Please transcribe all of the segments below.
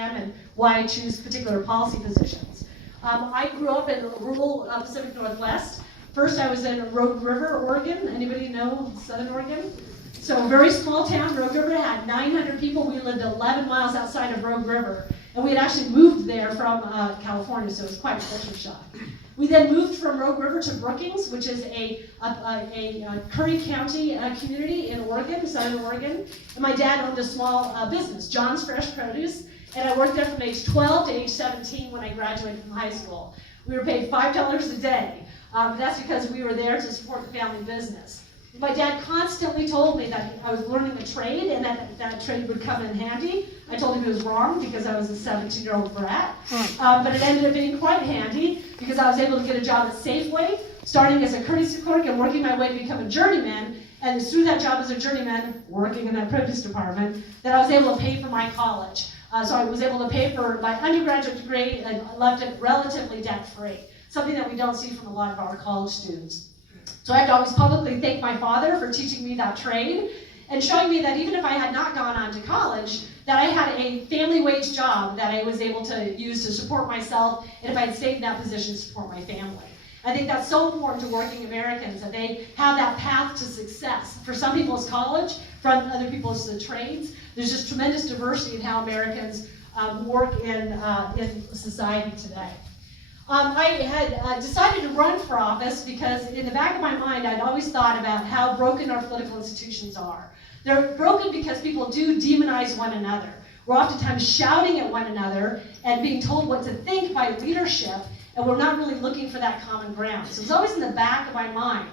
and why I choose particular policy positions. I grew up in rural Pacific Northwest. First, I was in Rogue River, Oregon. Anybody know Southern Oregon? So a very small town. Rogue River had 900 people. We lived 11 miles outside of Rogue River. And we had actually moved there from California, so it was quite a culture shock. We then moved from Rogue River to Brookings, which is a Curry County community in Oregon, Southern Oregon. And my dad owned a small business, John's Fresh Produce, and I worked there from age 12 to age 17 when I graduated from high school. We were paid $5 a day. That's because we were there to support the family business. My dad constantly told me that I was learning a trade and that trade would come in handy. I told him he was wrong because I was a 17-year-old brat. But it ended up being quite handy because I was able to get a job at Safeway, starting as a courtesy clerk and working my way to become a journeyman. And it's through that job as a journeyman, working in that produce department, that I was able to pay for my college. So I was able to pay for my undergraduate degree and left it relatively debt-free, something that we don't see from a lot of our college students. So I have to always publicly thank my father for teaching me that trade and showing me that even if I had not gone on to college, that I had a family wage job that I was able to use to support myself, and if I had stayed in that position, support my family. I think that's so important to working Americans, that they have that path to success. For some people it's college, for other people it's the trades. There's just tremendous diversity in how Americans work in society today. I had decided to run for office because in the back of my mind I'd always thought about how broken our political institutions are. They're broken because people do demonize one another. We're oftentimes shouting at one another and being told what to think by leadership, and we're not really looking for that common ground. So it's always in the back of my mind.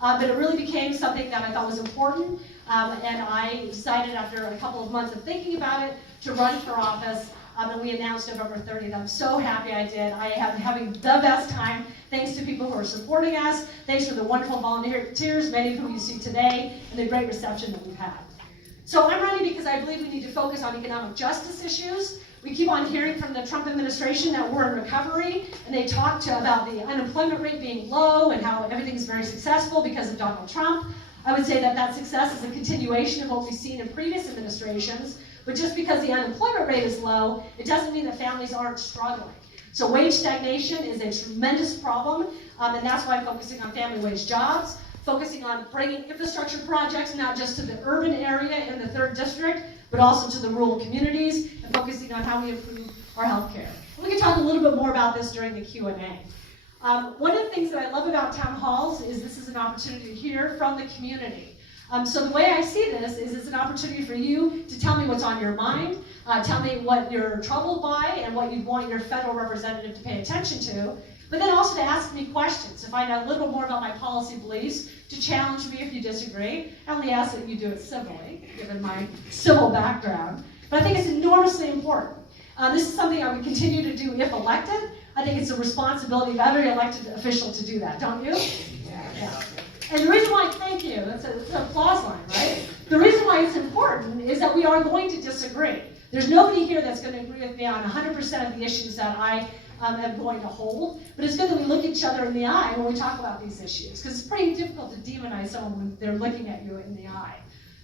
But it really became something that I thought was important, and I decided after a couple of months of thinking about it to run for office. And we announced November 30th. I'm so happy I did. I am having the best time, thanks to people who are supporting us, thanks to the wonderful volunteers, many of whom you see today, and the great reception that we've had. So I'm running because I believe we need to focus on economic justice issues. We keep on hearing from the Trump administration that we're in recovery, and they talk about the unemployment rate being low and how everything's very successful because of Donald Trump. I would say that that success is a continuation of what we've seen in previous administrations. But just because the unemployment rate is low, it doesn't mean that families aren't struggling. So wage stagnation is a tremendous problem, and that's why I'm focusing on family wage jobs, focusing on bringing infrastructure projects not just to the urban area in the 3rd District, but also to the rural communities, and focusing on how we improve our health care. We can talk a little bit more about this during the Q&A. One of the things that I love about town halls is this is an opportunity to hear from the community. So the way I see this is it's an opportunity for you to tell me what's on your mind, tell me what you're troubled by and what you'd want your federal representative to pay attention to, but then also to ask me questions, to find out a little more about my policy beliefs, to challenge me if you disagree. I only ask that you do it civilly, given my civil background. But I think it's enormously important. This is something I would continue to do if elected. I think it's a responsibility of every elected official to do that, don't you? Yeah. And the reason why, thank you, that's an applause line, right? The reason why it's important is that we are going to disagree. There's nobody here that's going to agree with me on 100% of the issues that I am going to hold, but it's good that we look each other in the eye when we talk about these issues, because it's pretty difficult to demonize someone when they're looking at you in the eye.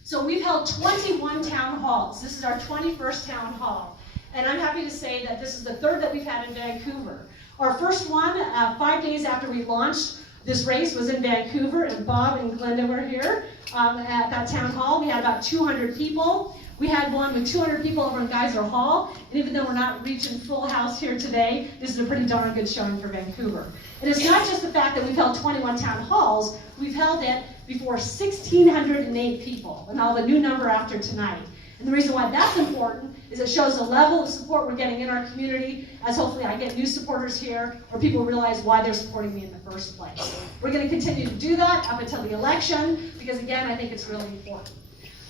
So we've held 21 town halls. This is our 21st town hall, and I'm happy to say that this is the 3rd that we've had in Vancouver. Our first one, 5 days after we launched this race, was in Vancouver, and Bob and Glenda were here at that town hall. We had about 200 people. We had one with 200 people over in Geyser Hall, and even though we're not reaching full house here today, this is a pretty darn good showing for Vancouver. And it's not just the fact that we've held 21 town halls, we've held it before 1,608 people, and I'll have a new number after tonight. And the reason why that's important is it shows the level of support we're getting in our community, as hopefully I get new supporters here, or people realize why they're supporting me in the first place. We're going to continue to do that up until the election, because again, I think it's really important.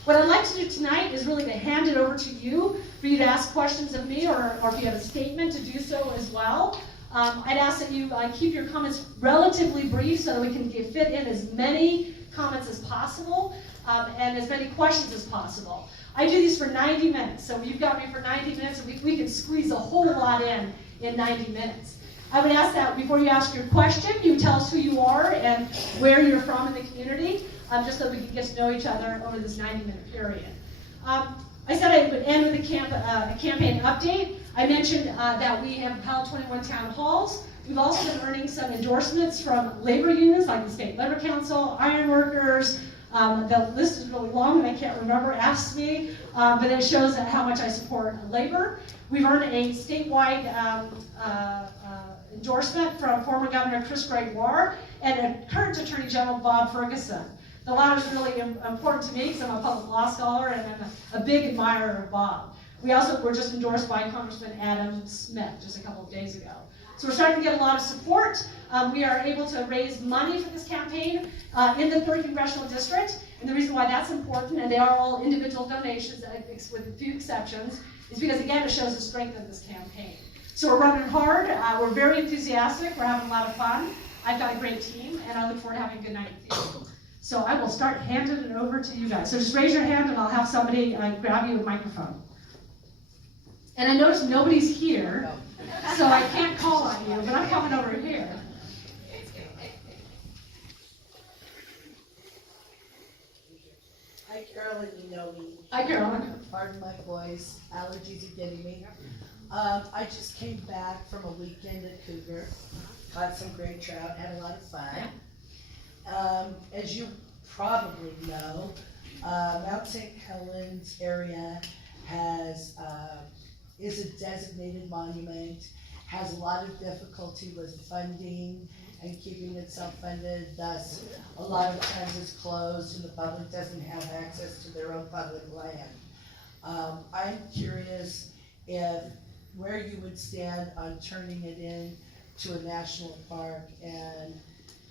What I'd like to do tonight is really to hand it over to you, for you to ask questions of me, or if you have a statement, to do so as well. I'd ask that you keep your comments relatively brief so that we can fit in as many comments as possible, and as many questions as possible. I do these for 90 minutes, so you've got me for 90 minutes, and we can squeeze a whole lot in 90 minutes. I would ask that before you ask your question, you tell us who you are and where you're from in the community, just so we can get to know each other over this 90-minute period. I said I would end with a campaign update. I mentioned that we have held 21 town halls. We've also been earning some endorsements from labor unions like the State Labor Council, ironworkers. The list is really long and I can't remember, ask me, but it shows how much I support labor. We've earned a statewide endorsement from former Governor Chris Gregoire and current Attorney General Bob Ferguson. The latter is really important to me because I'm a public law scholar and I'm a big admirer of Bob. We also were just endorsed by Congressman Adam Smith just a couple of days ago. So we're starting to get a lot of support. We are able to raise money for this campaign in the 3rd Congressional District. And the reason why that's important, and they are all individual donations with a few exceptions, is because again it shows the strength of this campaign. So we're running hard, we're very enthusiastic, we're having a lot of fun. I've got a great team, and I look forward to having a good night with you. So I will start handing it over to you guys. So just raise your hand and I'll have somebody grab you a microphone. And I notice nobody's here, so I can't call on you, but I'm coming over here. Hi, Carolyn, you know me. Hi, Carolyn. Pardon my voice, allergies are getting me. I just came back from a weekend at Cougar, caught some great trout, had a lot of fun. As you probably know, Mount St. Helens area is a designated monument, has a lot of difficulty with funding and keeping itself funded, thus a lot of times it's closed and the public doesn't have access to their own public land. I'm curious where you would stand on turning it into a national park, and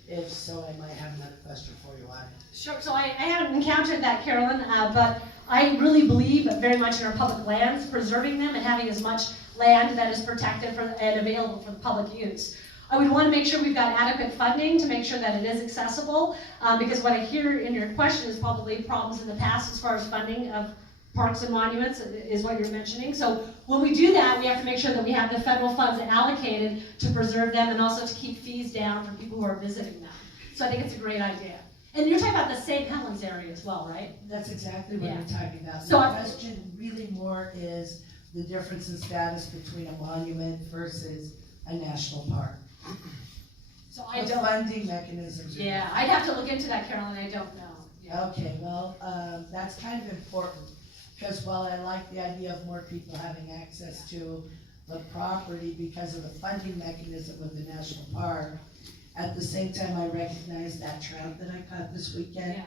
if so, I might have another question for you on it. Sure, so I haven't encountered that, Carolyn, but I really believe very much in our public lands, preserving them and having as much land that is protected and available for the public use. I would want to make sure we've got adequate funding to make sure that it is accessible, because what I hear in your question is probably problems in the past as far as funding of parks and monuments is what you're mentioning. So when we do that, we have to make sure that we have the federal funds allocated to preserve them and also to keep fees down for people who are visiting them. So I think it's a great idea. And you're talking about the St. Helens area as well, right? That's exactly what I'm talking about. So the question really more is the difference in status between a monument versus a national park. So I the don't. Funding mechanisms. Yeah, I'd have to look into that, Carolyn. I don't know. Yeah. Okay, well, that's kind of important, because while I like the idea of more people having access to the property because of the funding mechanism with the national park, at the same time I recognize that trout that I caught this weekend,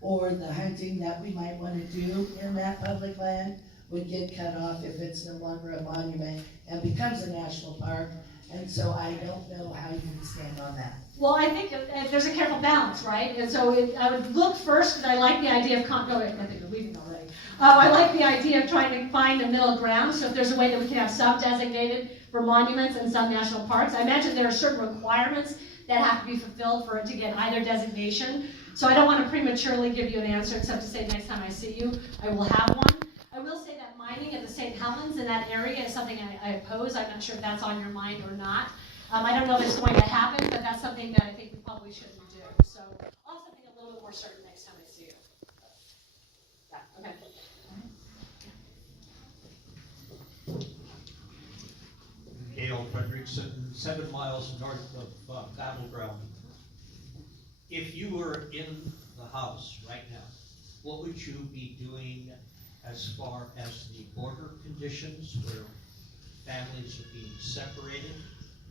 or the hunting that we might want to do in that public land would get cut off if it's no longer a monument and becomes a national park. And so I don't know how you would stand on that. Well, I think there's a careful balance, right? And so I would look first, because I like the idea of, I think you're leaving already. I like the idea of trying to find a middle ground. So if there's a way that we can have some designated for monuments and some national parks, I imagine there are certain requirements that have to be fulfilled for it to get either designation. So I don't want to prematurely give you an answer, except to say next time I see you, I will have one. I will say that mining at the St. Helens in that area is something I oppose. I'm not sure if that's on your mind or not. I don't know if it's going to happen, but that's something that I think we probably shouldn't do. So I'll have something a little bit more certain next time I see you. Yeah, okay. Gail Fredrickson, 7 miles north of Battleground. If you were in the House right now, what would you be doing as far as the border conditions where families are being separated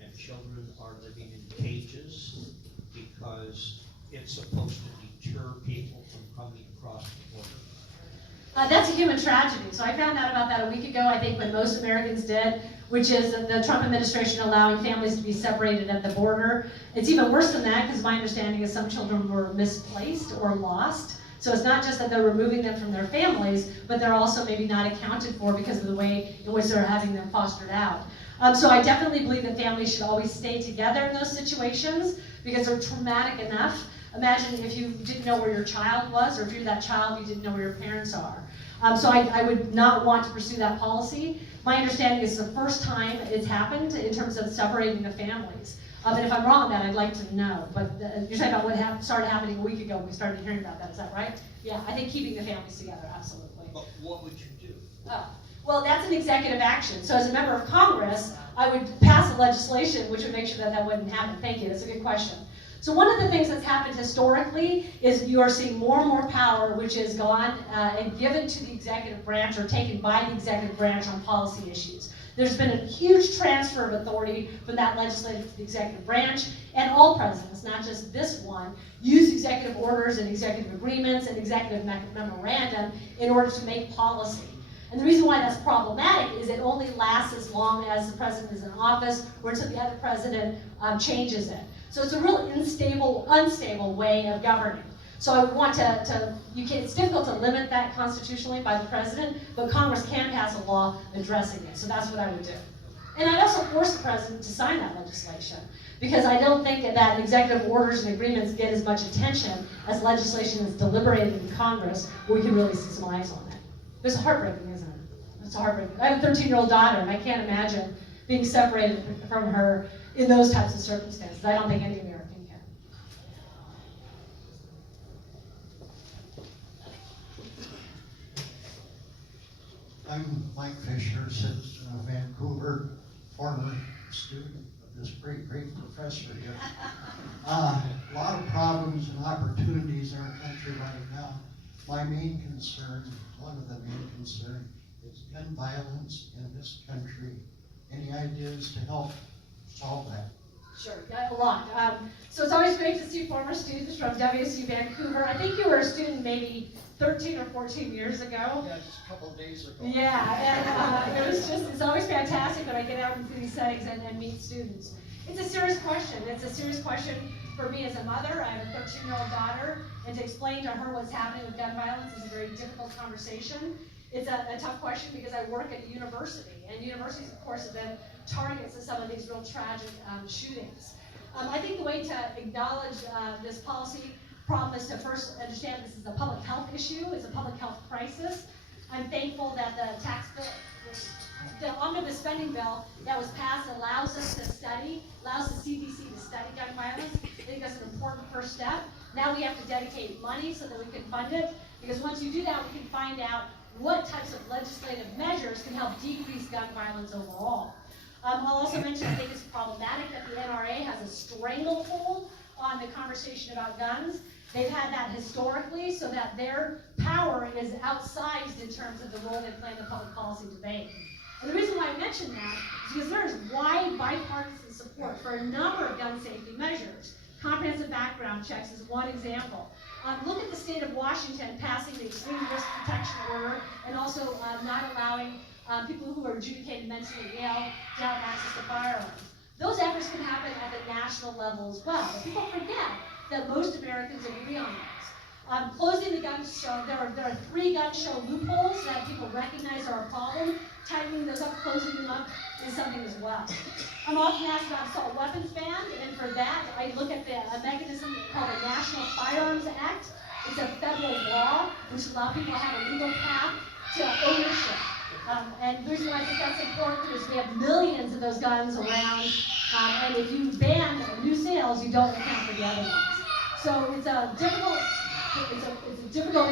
and children are living in cages because it's supposed to deter people from coming across the border? That's a human tragedy. So I found out about that a week ago, I think, when most Americans did, which is the Trump administration allowing families to be separated at the border. It's even worse than that, because my understanding is some children were misplaced or lost. So it's not just that they're removing them from their families, but they're also maybe not accounted for because of the way in which they're having them fostered out. So I definitely believe that families should always stay together in those situations because they're traumatic enough. Imagine if you didn't know where your child was, or if you're that child, you didn't know where your parents are. So I would not want to pursue that policy. My understanding is the first time it's happened in terms of separating the families. And if I'm wrong on that, I'd like to know. But you're talking about what started happening a week ago when we started hearing about that. Is that right? Yeah, I think keeping the families together, absolutely. But what would you Oh, well, that's an executive action. So as a member of Congress, I would pass a legislation which would make sure that that wouldn't happen. Thank you, that's a good question. So one of the things that's happened historically is you are seeing more and more power which is gone and given to the executive branch or taken by the executive branch on policy issues. There's been a huge transfer of authority from that legislative to the executive branch, and all presidents, not just this one, use executive orders and executive agreements and executive memorandum in order to make policy. And the reason why that's problematic is it only lasts as long as the president is in office or until the other president changes it. So it's a real unstable way of governing. So I would want it's difficult to limit that constitutionally by the president, but Congress can pass a law addressing it. So that's what I would do. And I'd also force the president to sign that legislation, because I don't think that executive orders and agreements get as much attention as legislation that's deliberated in Congress, where we can really see some eyes on it. It's heartbreaking, isn't it? It's heartbreaking. I have a 13-year-old daughter, and I can't imagine being separated from her in those types of circumstances. I don't think any American can. I'm Mike Fisher, citizen of Vancouver, former student of this great professor here. A lot of problems and opportunities in our country right now. My main concern, one of the main concerns, is gun violence in this country. Any ideas to help solve that? Sure, got a lot. So it's always great to see former students from WSU Vancouver. I think you were a student maybe 13 or 14 years ago. Yeah, just a couple of days ago. Yeah, and it's always fantastic when I get out into these settings and meet students. It's a serious question. It's a serious question for me as a mother. I have a 13-year-old daughter, and to explain to her what's happening with gun violence is a very difficult conversation. It's a tough question because I work at a university, and universities, of course, have been targets of some of these real tragic shootings. I think the way to acknowledge this policy problem is to first understand this is a public health issue. It's a public health crisis. I'm thankful that the tax bill, the omnibus spending bill that was passed allows us to study, allows the CDC to study gun violence. I think that's an important first step. Now we have to dedicate money so that we can fund it, because once you do that, we can find out what types of legislative measures can help decrease gun violence overall. I'll also mention, I think it's problematic that the NRA has a stranglehold on the conversation about guns. They've had that historically, so that their power is outsized in terms of the role they play in the public policy debate. And the reason why I mention that is because there is wide bipartisan support for a number of gun safety measures. Comprehensive background checks is one example. Look at the state of Washington passing the extreme risk protection order, and also not allowing people who are adjudicated mentally ill to have access to firearms. Those efforts can happen at the national level as well. But people forget that most Americans agree on those. Closing the gun show, there are 3 gun show loopholes that people recognize are a problem. Tightening those up, closing them up is something as well. I'm often asked about assault weapons ban, and for that, I look at a mechanism called the National Firearms Act. It's a federal law which allows people to have a legal path to ownership. And the reason why I think that's important is we have millions of those guns around, and if you ban new sales, you don't account for the other ones. So it's a difficult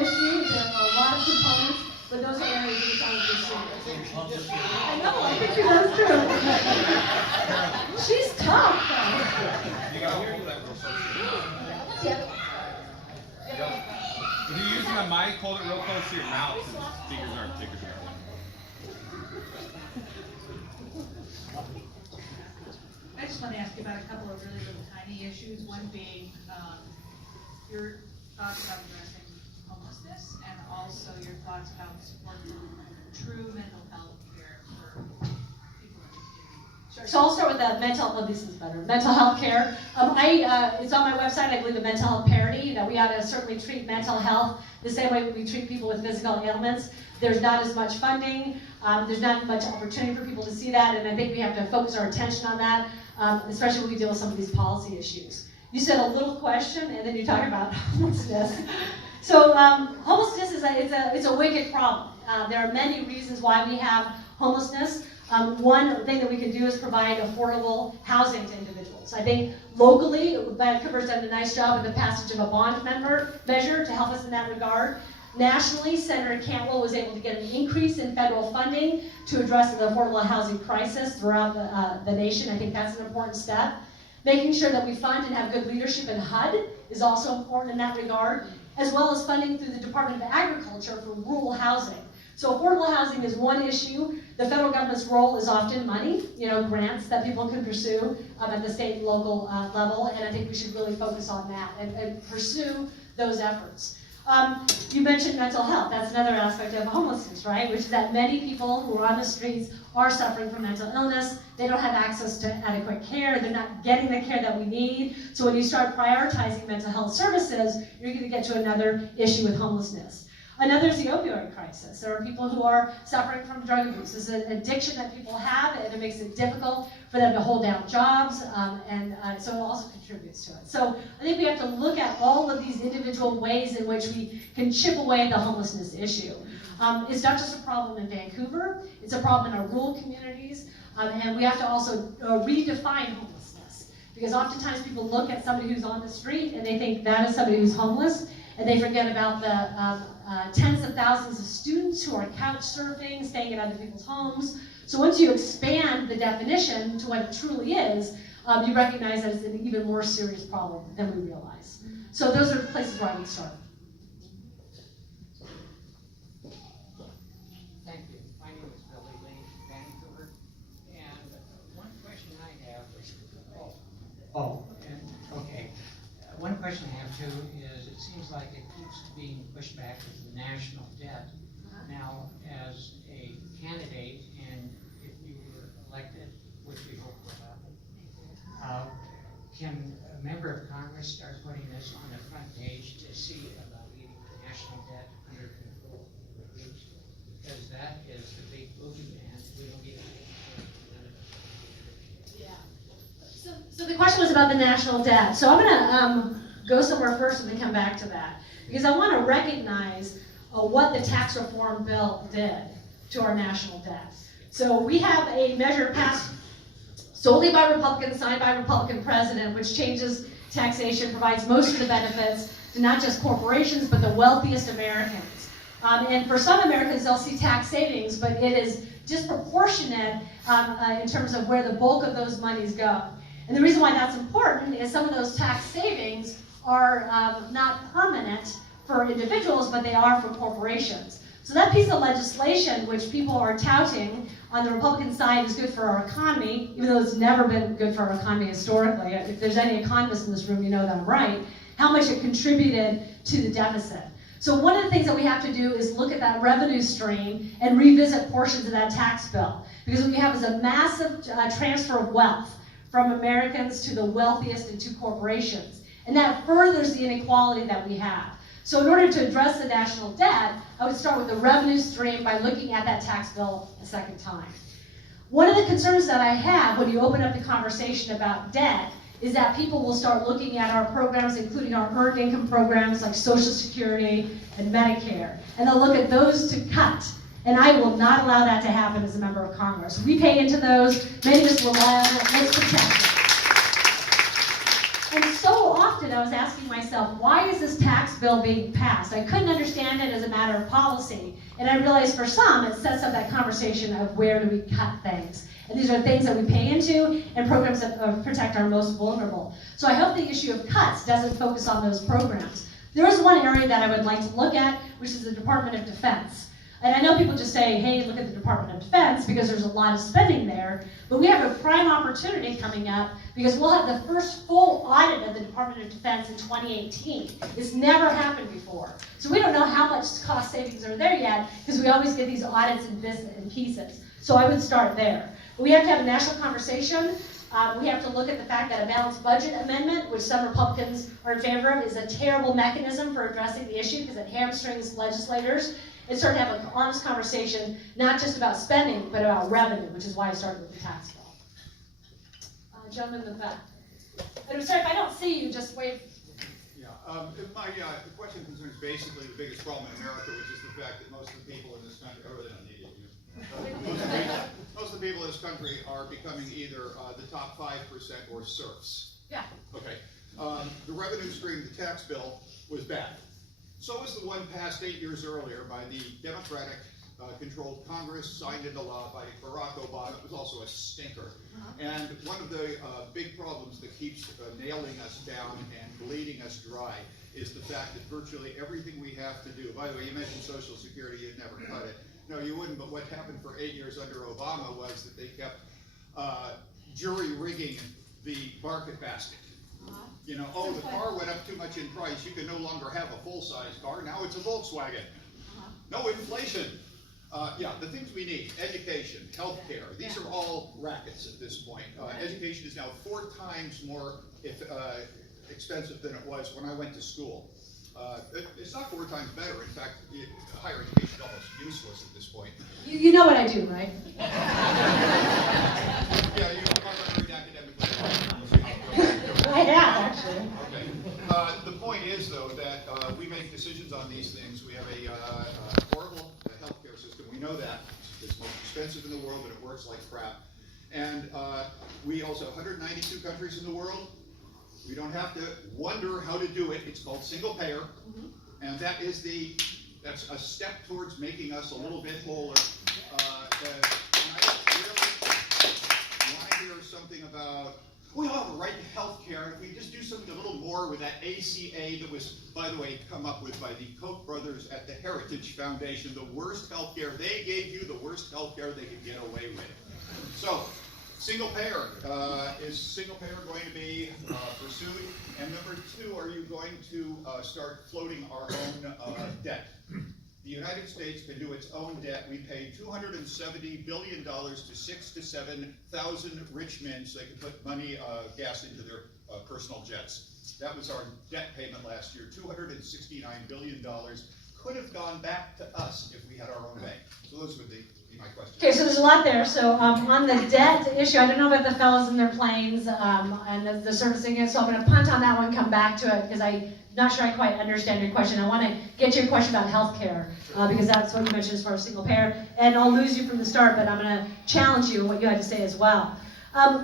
issue. There are a lot of components, but those are areas in which I would pursue. I know, I think she does too. She's tough. You gotta hold that real close. If you're using a mic, hold it real close to your mouth so the speakers aren't thicker. I just want to ask you about a couple of really little tiny issues. One being your thoughts about addressing homelessness, and also your thoughts about supporting true mental health care for people in the community. Sure. So I'll start with the mental health care. It's on my website, I believe, the mental health parity, that we ought to certainly treat mental health the same way we treat people with physical ailments. There's not as much funding, there's not much opportunity for people to see that, and I think we have to focus our attention on that, especially when we deal with some of these policy issues. You said a little question, and then you're talking about homelessness. So homelessness is a wicked problem. There are many reasons why we have homelessness. One thing that we can do is provide affordable housing to individuals. I think locally, Vancouver's done a nice job with the passage of a bond measure to help us in that regard. Nationally, Senator Cantwell was able to get an increase in federal funding to address the affordable housing crisis throughout the nation. I think that's an important step. Making sure that we fund and have good leadership in HUD is also important in that regard, as well as funding through the Department of Agriculture for rural housing. So affordable housing is one issue. The federal government's role is often money, grants that people can pursue at the state and local level, and I think we should really focus on that and pursue those efforts. You mentioned mental health. That's another aspect of homelessness, right? Which is that many people who are on the streets are suffering from mental illness. They don't have access to adequate care. They're not getting the care that we need. So when you start prioritizing mental health services, you're going to get to another issue with homelessness. Another is the opioid crisis. There are people who are suffering from drug abuse. This is an addiction that people have, and it makes it difficult for them to hold down jobs, so it also contributes to it. So I think we have to look at all of these individual ways in which we can chip away at the homelessness issue. It's not just a problem in Vancouver, it's a problem in our rural communities, and we have to also redefine homelessness. Because oftentimes people look at somebody who's on the street and they think that is somebody who's homeless, and they forget about the tens of thousands of students who are couch surfing, staying in other people's homes. So once you expand the definition to what it truly is, you recognize that it's an even more serious problem than we realize. So those are places where I would start. Thank you. My name is Billy Lee, Vancouver, and one question I have is, one question I have too is, it seems like it keeps being pushed back with the national debt. Now, as a candidate, and if you were elected, which we hope will happen, can a member of Congress start putting this on the front page to see about getting the national debt under control? Because that is the big boogeyman. We don't get it. So the question was about the national debt. So I'm going to go somewhere first and then come back to that. Because I want to recognize what the tax reform bill did to our national debt. So we have a measure passed solely by Republicans, signed by a Republican president, which changes taxation, provides most of the benefits to not just corporations, but the wealthiest Americans. And for some Americans, they'll see tax savings, but it is disproportionate in terms of where the bulk of those monies go. And the reason why that's important is some of those tax savings are not permanent for individuals, but they are for corporations. So that piece of legislation, which people are touting on the Republican side is good for our economy, even though it's never been good for our economy historically. If there's any economists in this room, you know that I'm right. How much it contributed to the deficit. So one of the things that we have to do is look at that revenue stream and revisit portions of that tax bill. Because what you have is a massive transfer of wealth from Americans to the wealthiest and to corporations. And that furthers the inequality that we have. So in order to address the national debt, I would start with the revenue stream by looking at that tax bill a second time. One of the concerns that I have when you open up the conversation about debt is that people will start looking at our programs, including our earned income programs like Social Security and Medicare, and they'll look at those to cut. And I will not allow that to happen as a member of Congress. We pay into those, many of us rely on it, let's protect it. And so often I was asking myself, why is this tax bill being passed? I couldn't understand it as a matter of policy. And I realized for some, it sets up that conversation of where do we cut things. And these are things that we pay into and programs that protect our most vulnerable. So I hope the issue of cuts doesn't focus on those programs. There is one area that I would like to look at, which is the Department of Defense. And I know people just say, hey, look at the Department of Defense because there's a lot of spending there, but we have a prime opportunity coming up because we'll have the first full audit of the Department of Defense in 2018. It's never happened before. So we don't know how much cost savings are there yet because we always get these audits in bits and pieces. So I would start there. But we have to have a national conversation. We have to look at the fact that a balanced budget amendment, which some Republicans are in favor of, is a terrible mechanism for addressing the issue because it hamstrings legislators. And start to have an honest conversation, not just about spending, but about revenue, which is why I started with the tax bill. Gentleman in the back. And I'm sorry, if I don't see you, just wave. Yeah, the question concerns basically the biggest problem in America, which is the fact that most of the people in this country, oh, they don't need it. Most of the people in this country are becoming either the top 5% or serfs. Yeah. Okay. The revenue stream, the tax bill, was bad. So was the one passed 8 years earlier by the Democratic controlled Congress, signed into law by Barack Obama. It was also a stinker. And one of the big problems that keeps nailing us down and bleeding us dry is the fact that virtually everything we have to do, by the way, you mentioned Social Security, you'd never cut it. No, you wouldn't, but what happened for 8 years under Obama was that they kept jury rigging the market basket. You know, oh, the car went up too much in price, you can no longer have a full-size car, now it's a Volkswagen. No inflation. Yeah, the things we need, education, healthcare, these are all rackets at this point. Education is now 4 times more expensive than it was when I went to school. It's not 4 times better. In fact, higher education is almost useless at this point. You know what I do, right? Yeah, you are very academically. I have, actually. Okay. The point is, though, that we make decisions on these things. We have a horrible healthcare system. We know that. It's the most expensive in the world, but it works like crap. And we also have 192 countries in the world. We don't have to wonder how to do it. It's called single payer. And that's a step towards making us a little bit wholer. And I really want to hear something about, we all have a right to health care. If we just do something a little more with that ACA that was, by the way, come up with by the Koch brothers at the Heritage Foundation, the worst health care. They gave you the worst health care they could get away with. So, single payer, is single payer going to be pursued? And number 2, are you going to start floating our own debt? The United States can do its own debt. We paid $270 billion to 6,000 to 7,000 rich men so they could put money, gas into their personal jets. That was our debt payment last year. $269 billion could have gone back to us if we had our own bank. So those would be my questions. Okay, so there's a lot there. So on the debt issue, I don't know about the fellows in their planes and the servicing it, so I'm going to punt on that one, come back to it, because I'm not sure I quite understand your question. I want to get to your question about health care, because that's what you mentioned as far as single payer, and I'll lose you from the start, but I'm going to challenge you on what you had to say as well.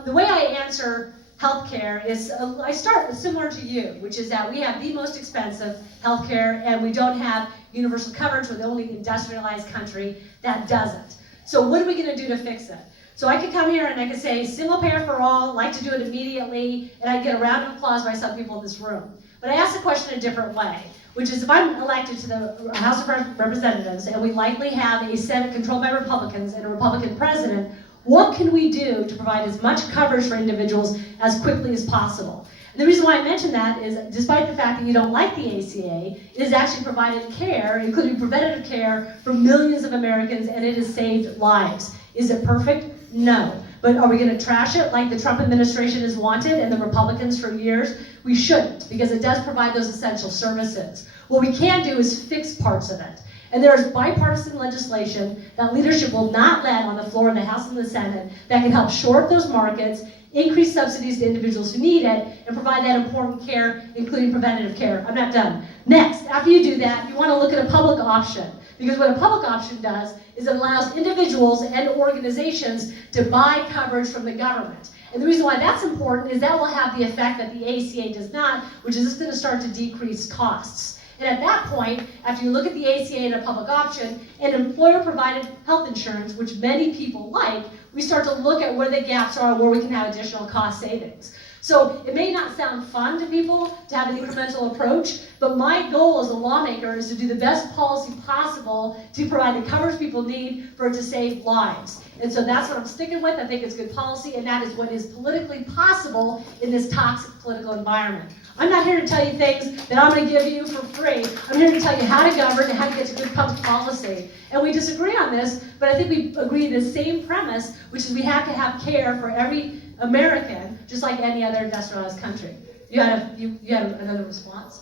The way I answer healthcare is, I start similar to you, which is that we have the most expensive healthcare, and we don't have universal coverage. We're the only industrialized country that doesn't. So what are we going to do to fix it? So I could come here and I could say, single payer for all, like to do it immediately, and I'd get a round of applause by some people in this room. But I ask the question a different way, which is if I'm elected to the House of Representatives, and we likely have a Senate controlled by Republicans and a Republican president, what can we do to provide as much coverage for individuals as quickly as possible? And the reason why I mention that is, despite the fact that you don't like the ACA, it has actually provided care, including preventative care, for millions of Americans, and it has saved lives. Is it perfect? No. But are we going to trash it like the Trump administration has wanted and the Republicans for years? We shouldn't, because it does provide those essential services. What we can do is fix parts of it. And there is bipartisan legislation that leadership will not let on the floor of the House and the Senate that can help shore up those markets, increase subsidies to individuals who need it, and provide that important care, including preventative care. I'm not done. Next, after you do that, you want to look at a public option. Because what a public option does is it allows individuals and organizations to buy coverage from the government. And the reason why that's important is that will have the effect that the ACA does not, which is it's going to start to decrease costs. And at that point, after you look at the ACA and a public option and employer-provided health insurance, which many people like, we start to look at where the gaps are and where we can have additional cost savings. So it may not sound fun to people to have an incremental approach, but my goal as a lawmaker is to do the best policy possible to provide the coverage people need for it to save lives. And so that's what I'm sticking with. I think it's good policy, and that is what is politically possible in this toxic political environment. I'm not here to tell you things that I'm going to give you for free. I'm here to tell you how to govern and how to get to good public policy. And we disagree on this, but I think we agree the same premise, which is we have to have care for every American, just like any other industrialized country. You had another response?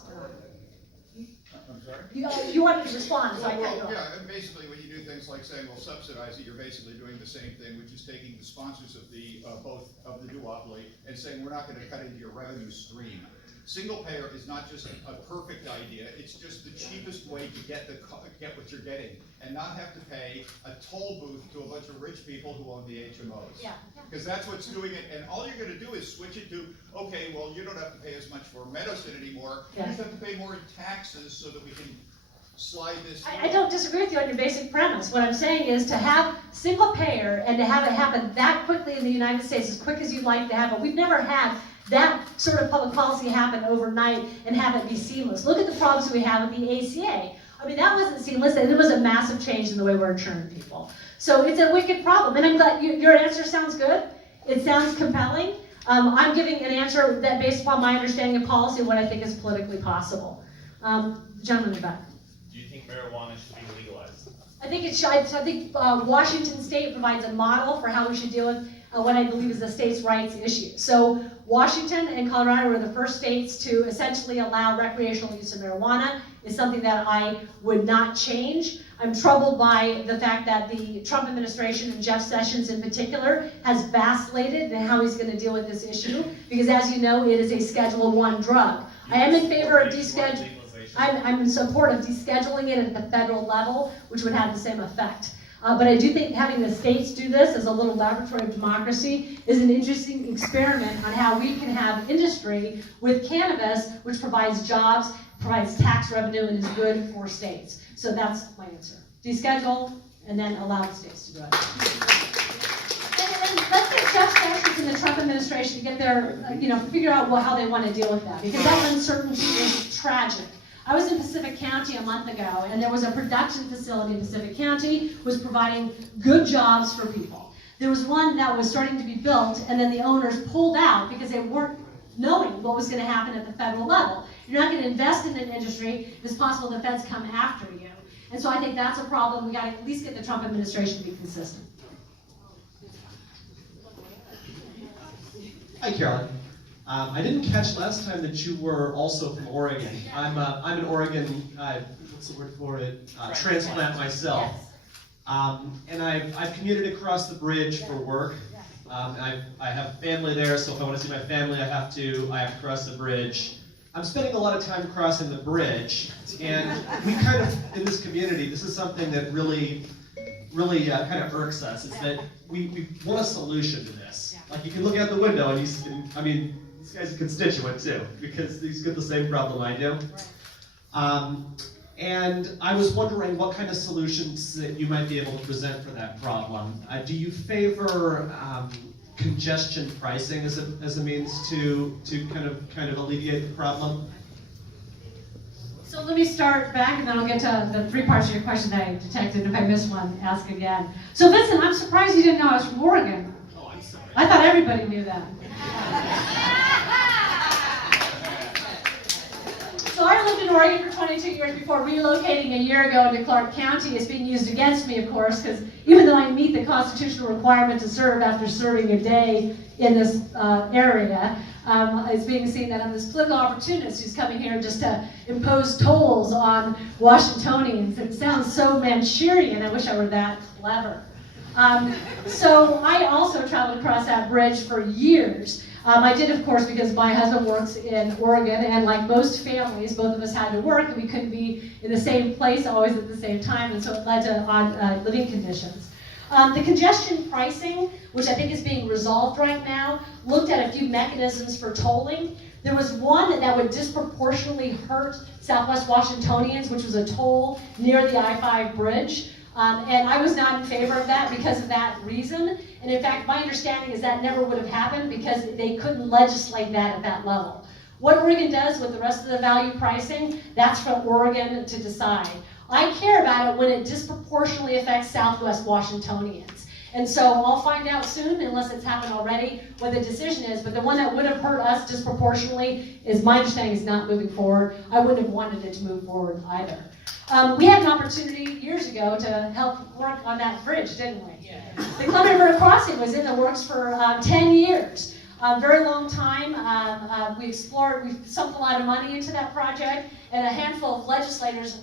I'm sorry? You wanted to respond, so I cut you Well, off. yeah, and basically when you do things like saying, well, subsidize it, you're basically doing the same thing, which is taking the sponsors of the both of the duopoly and saying we're not going to cut into your revenue stream. single payer is not just a perfect idea, it's just the cheapest way to get what you're getting, and not have to pay a toll booth to a bunch of rich people who own the HMOs. Yeah. Because that's what's doing it, and all you're gonna do is switch it to, okay, well, you don't have to pay as much for medicine anymore, you just have to pay more in taxes so that we can slide this. I don't disagree with you on your basic premise. What I'm saying is to have single payer and to have it happen that quickly in the United States, as quick as you'd like to have it. We've never had that sort of public policy happen overnight and have it be seamless. Look at the problems we have with the ACA. I mean, that wasn't seamless, and it was a massive change in the way we're insuring people. So it's a wicked problem, and I'm glad your answer sounds good. It sounds compelling. I'm giving an answer that based upon my understanding of policy, what I think is politically possible. Gentleman in the back. Do you think marijuana should be legalized? I think it should. I think Washington State provides a model for how we should deal with what I believe is a states' rights issue. So Washington and Colorado were the first states to essentially allow recreational use of marijuana. Is something that I would not change. I'm troubled by the fact that the Trump administration and Jeff Sessions in particular has vacillated in how he's going to deal with this issue, because as you know, it is a Schedule I drug. I am in favor of descheduling. I'm in support of descheduling it at the federal level, which would have the same effect. But I do think having the states do this as a little laboratory of democracy is an interesting experiment on how we can have industry with cannabis, which provides jobs, provides tax revenue, and is good for states. So that's my answer. Deschedule, and then allow the states to do it. And let's get Jeff Sessions and the Trump administration to get their, figure out how they want to deal with that, because that uncertainty is tragic. I was in Pacific County a month ago, and there was a production facility in Pacific County was providing good jobs for people. There was one that was starting to be built, and then the owners pulled out because they weren't knowing what was going to happen at the federal level. You're not going to invest in an industry if it's possible the feds come after you. And so I think that's a problem. We got to at least get the Trump administration to be consistent. Hi, Carolyn. I didn't catch last time that you were also from Oregon. I'm an Oregon, what's the word for it? Transplant myself. And I've commuted across the bridge for work. I have family there, so if I want to see my family, I have to cross the bridge. I'm spending a lot of time crossing the bridge, and we kind of, in this community, this is something that really kind of irks us, is that we want a solution to this. Like, you can look out the window and this guy's a constituent too, because he's got the same problem I do. And I was wondering what kind of solutions that you might be able to present for that problem. Do you favor congestion pricing as a means to kind of alleviate the problem? So let me start back, and then I'll get to the three parts of your question that I detected. If I missed one, ask again. So Vincent, I'm surprised you didn't know I was from Oregon. Oh, I'm sorry. I thought everybody knew that. So I lived in Oregon for 22 years before relocating a year ago into Clark County. It's being used against me, of course, because even though I meet the constitutional requirement to serve after serving a day in this area, it's being seen that I'm this political opportunist who's coming here just to impose tolls on Washingtonians. It sounds so Manchurian. I wish I were that clever. So I also traveled across that bridge for years. I did, of course, because my husband works in Oregon, and like most families, both of us had to work, and we couldn't be in the same place always at the same time, and so it led to odd living conditions. The congestion pricing, which I think is being resolved right now, looked at a few mechanisms for tolling. There was one that would disproportionately hurt Southwest Washingtonians, which was a toll near the I-5 bridge. And I was not in favor of that because of that reason. And in fact, my understanding is that never would have happened because they couldn't legislate that at that level. What Oregon does with the rest of the value pricing, that's for Oregon to decide. I care about it when it disproportionately affects Southwest Washingtonians. And so I'll find out soon, unless it's happened already, what the decision is. But the one that would have hurt us disproportionately is, my understanding, is not moving forward. I wouldn't have wanted it to move forward either. We had an opportunity years ago to help work on that bridge, didn't we? Yeah. The Columbia River Crossing was in the works for 10 years. Very long time. We sunk a lot of money into that project, and a handful of legislators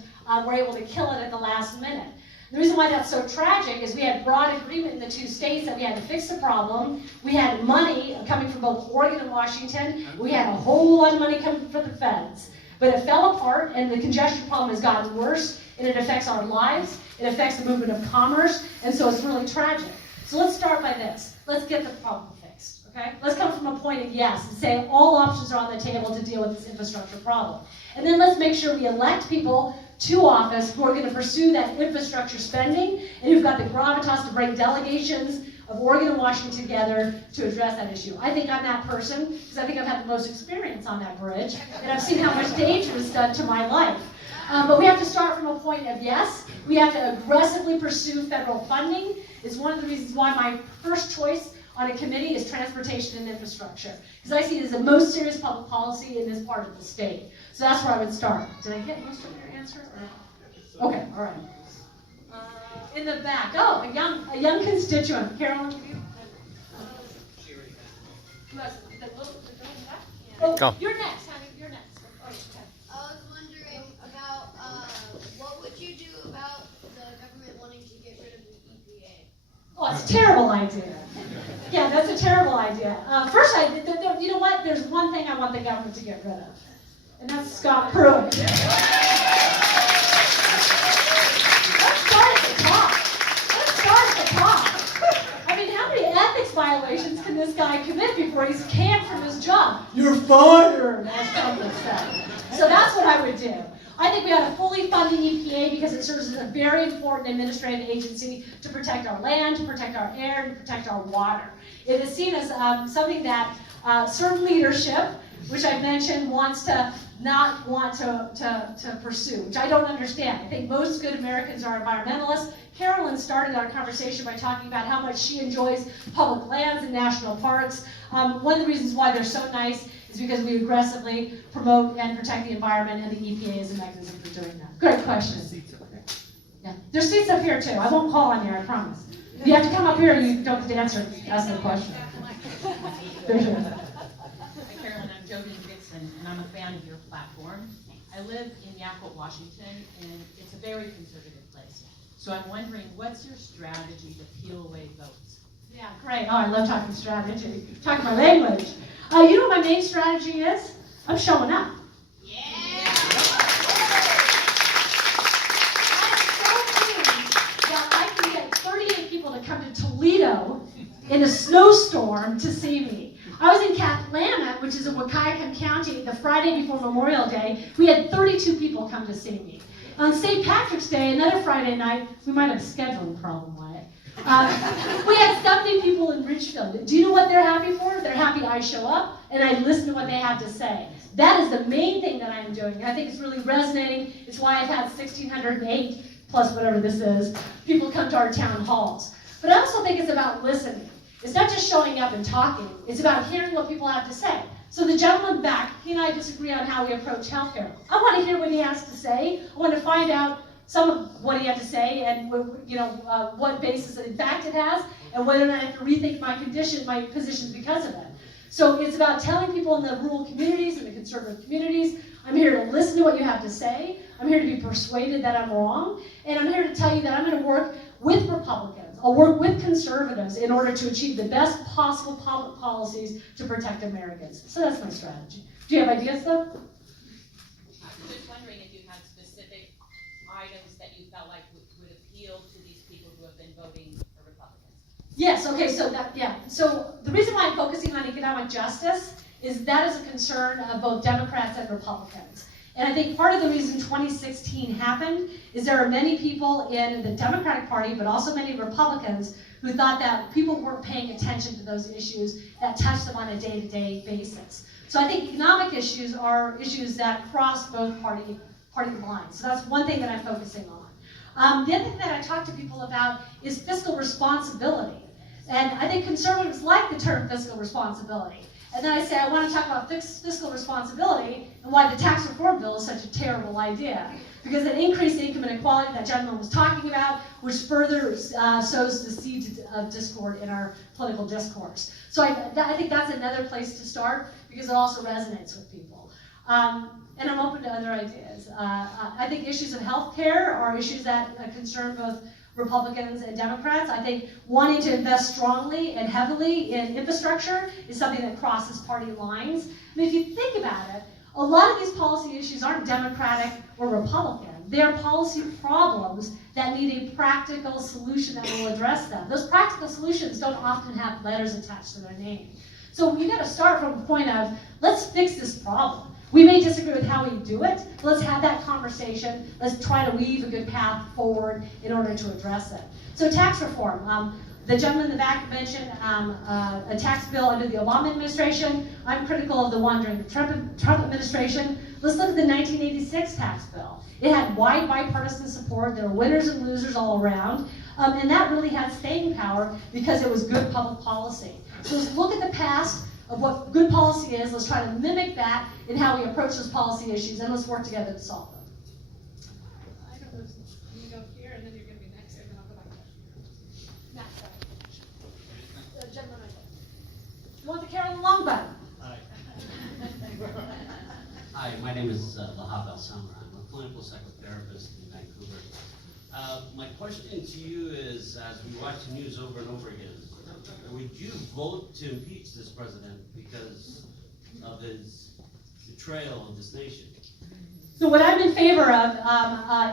were able to kill it at the last minute. The reason why that's so tragic is we had broad agreement in the two states that we had to fix the problem. We had money coming from both Oregon and Washington. We had a whole lot of money coming from the feds. But it fell apart, and the congestion problem has gotten worse, and it affects our lives. It affects the movement of commerce, and so it's really tragic. So let's start by this. Let's get the problem fixed, okay? Let's come from a point of yes and say all options are on the table to deal with this infrastructure problem. And then let's make sure we elect people to office who are going to pursue that infrastructure spending and who've got the gravitas to bring delegations of Oregon and Washington together to address that issue. I think I'm that person because I think I've had the most experience on that bridge and I've seen how much danger is done to my life. But we have to start from a point of yes. We have to aggressively pursue federal funding. It's one of the reasons why my first choice on a committee is transportation and infrastructure, because I see it as the most serious public policy in this part of the state. So that's where I would start. Did I get most of your answer? Or? Okay, all right. In the back. Oh, a young constituent. Carolyn, can you? Oh, Go. You're next, honey. You're next. Oh, okay. I was wondering about what would you do about the government wanting to get rid of the EPA? Oh, it's a terrible idea. Yeah, that's a terrible idea. First, you know what? There's one thing I want the government to get rid of, and that's Scott Pruitt. Let's start at the top. Let's start at the top. I mean, how many ethics violations can this guy commit before he's canned from his job? You're fired, as Trump would say. So that's what I would do. I think we ought to fully fund the EPA because it serves as a very important administrative agency to protect our land, to protect our air, and to protect our water. It is seen as something that certain leadership, which I mentioned, wants to not want to pursue, which I don't understand. I think most good Americans are environmentalists. Carolyn started our conversation by talking about how much she enjoys public lands and national parks. One of the reasons why they're so nice is because we aggressively promote and protect the environment, and the EPA is a mechanism for doing that. Great question. Yeah. There's seats up here too. I won't call on you, I promise. If you have to come up here, you don't get to ask the question. Hi Carolyn, I'm Jody Dixon, and I'm a fan of your platform. I live in Yakut, Washington, and it's a very conservative place. So I'm wondering, what's your strategy to peel away votes? Yeah, great. Oh, I love talking strategy. Talking my language. You know what my main strategy is? I'm showing up. Yeah! I'm so pleased that I can get 38 people to come to Toledo in a snowstorm to see me. I was in Cathlamet, which is in Wahkiakum County, the Friday before Memorial Day. We had 32 people come to see me. On St. Patrick's Day, another Friday night, we might have a scheduling problem, Wyatt. We had 70 people in Richfield. Do you know what they're happy for? They're happy I show up and I listen to what they have to say. That is the main thing that I'm doing. I think it's really resonating. It's why I've had 1,608, plus whatever this is, people come to our town halls. But I also think it's about listening. It's not just showing up and talking. It's about hearing what people have to say. So the gentleman back, he and I disagree on how we approach healthcare. I want to hear what he has to say. I want to find out some of what he had to say and what basis in fact it has, and whether or not I have to rethink my positions because of it. So it's about telling people in the rural communities and the conservative communities, I'm here to listen to what you have to say. I'm here to be persuaded that I'm wrong, and I'm here to tell you that I'm going to work with Republicans. I'll work with conservatives in order to achieve the best possible public policies to protect Americans. So that's my strategy. Do you have ideas, though? I'm just wondering if you had specific items that you felt like would appeal to these people who have been voting for Republicans. Yes, okay, so the reason why I'm focusing on economic justice is that is a concern of both Democrats and Republicans. And I think part of the reason 2016 happened is there are many people in the Democratic Party, but also many Republicans, who thought that people weren't paying attention to those issues that touch them on a day-to-day basis. So I think economic issues are issues that cross both party lines. So that's one thing that I'm focusing on. The other thing that I talk to people about is fiscal responsibility. And I think conservatives like the term fiscal responsibility. And then I say I want to talk about fiscal responsibility and why the tax reform bill is such a terrible idea. Because it increased income inequality that gentleman was talking about, which further sows the seeds of discord in our political discourse. So I think that's another place to start because it also resonates with people. And I'm open to other ideas. I think issues of health care are issues that concern both Republicans and Democrats. I think wanting to invest strongly and heavily in infrastructure is something that crosses party lines. I mean, if you think about it, a lot of these policy issues aren't Democratic or Republican. They're policy problems that need a practical solution that will address them. Those practical solutions don't often have letters attached to their name. So we got to start from a point of, let's fix this problem. We may disagree with how we do it, but let's have that conversation. Let's try to weave a good path forward in order to address it. So tax reform. The gentleman in the back mentioned a tax bill under the Obama administration. I'm critical of the one during the Trump administration. Let's look at the 1986 tax bill. It had wide bipartisan support. There were winners and losers all around. And that really had staying power because it was good public policy. So let's look at the past of what good policy is. Let's try to mimic that in how we approach those policy issues, and let's work together to solve them. I don't know, you go here, and then you're gonna be next, and then I'll go back there. Matt, sorry. The gentleman right there. You want the Carolyn long button? Hi, my name is Lahab El-Samra. I'm a clinical psychotherapist in Vancouver. My question to you is, as we watch the news over and over again, would you vote to impeach this president because of his betrayal of this nation? So what I'm in favor of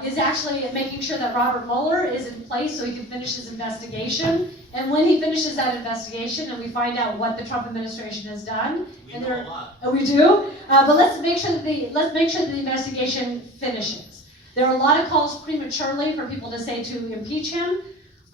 is actually making sure that Robert Mueller is in place so he can finish his investigation. And when he finishes that investigation and we find out what the Trump administration has done, We know a lot. We do, but let's make sure that the investigation finishes. There are a lot of calls prematurely for people to say to impeach him.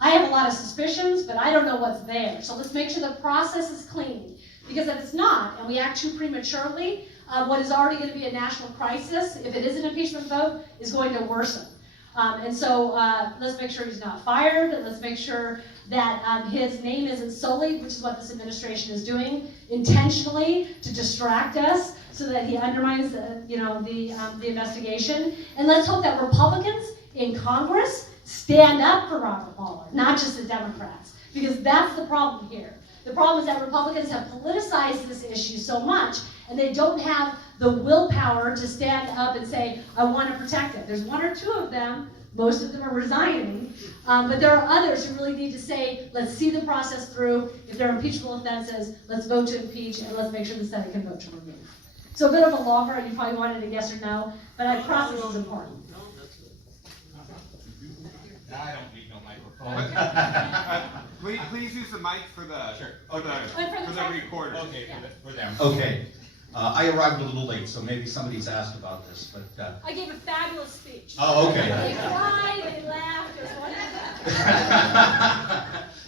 I have a lot of suspicions, but I don't know what's there. So let's make sure the process is clean. Because if it's not, and we act too prematurely, what is already going to be a national crisis, if it is an impeachment vote, is going to worsen. And so let's make sure he's not fired. Let's make sure that his name isn't sullied, which is what this administration is doing, intentionally to distract us so that he undermines the investigation. And let's hope that Republicans in Congress stand up for Robert Mueller, not just the Democrats, because that's the problem here. The problem is that Republicans have politicized this issue so much, and they don't have the willpower to stand up and say, I want to protect it. There's one or two of them, most of them are resigning, but there are others who really need to say, let's see the process through. If there are impeachable offenses, let's vote to impeach, and let's make sure the Senate can vote to remove. So a bit of a longer, you probably wanted a yes or no, but that process is important. I don't need no microphone. Please use the mic for the for the recorder. Okay, for them. Okay. I arrived a little late, so maybe somebody's asked about this, but I gave a fabulous speech. Oh, okay. They cried, they laughed, it was wonderful.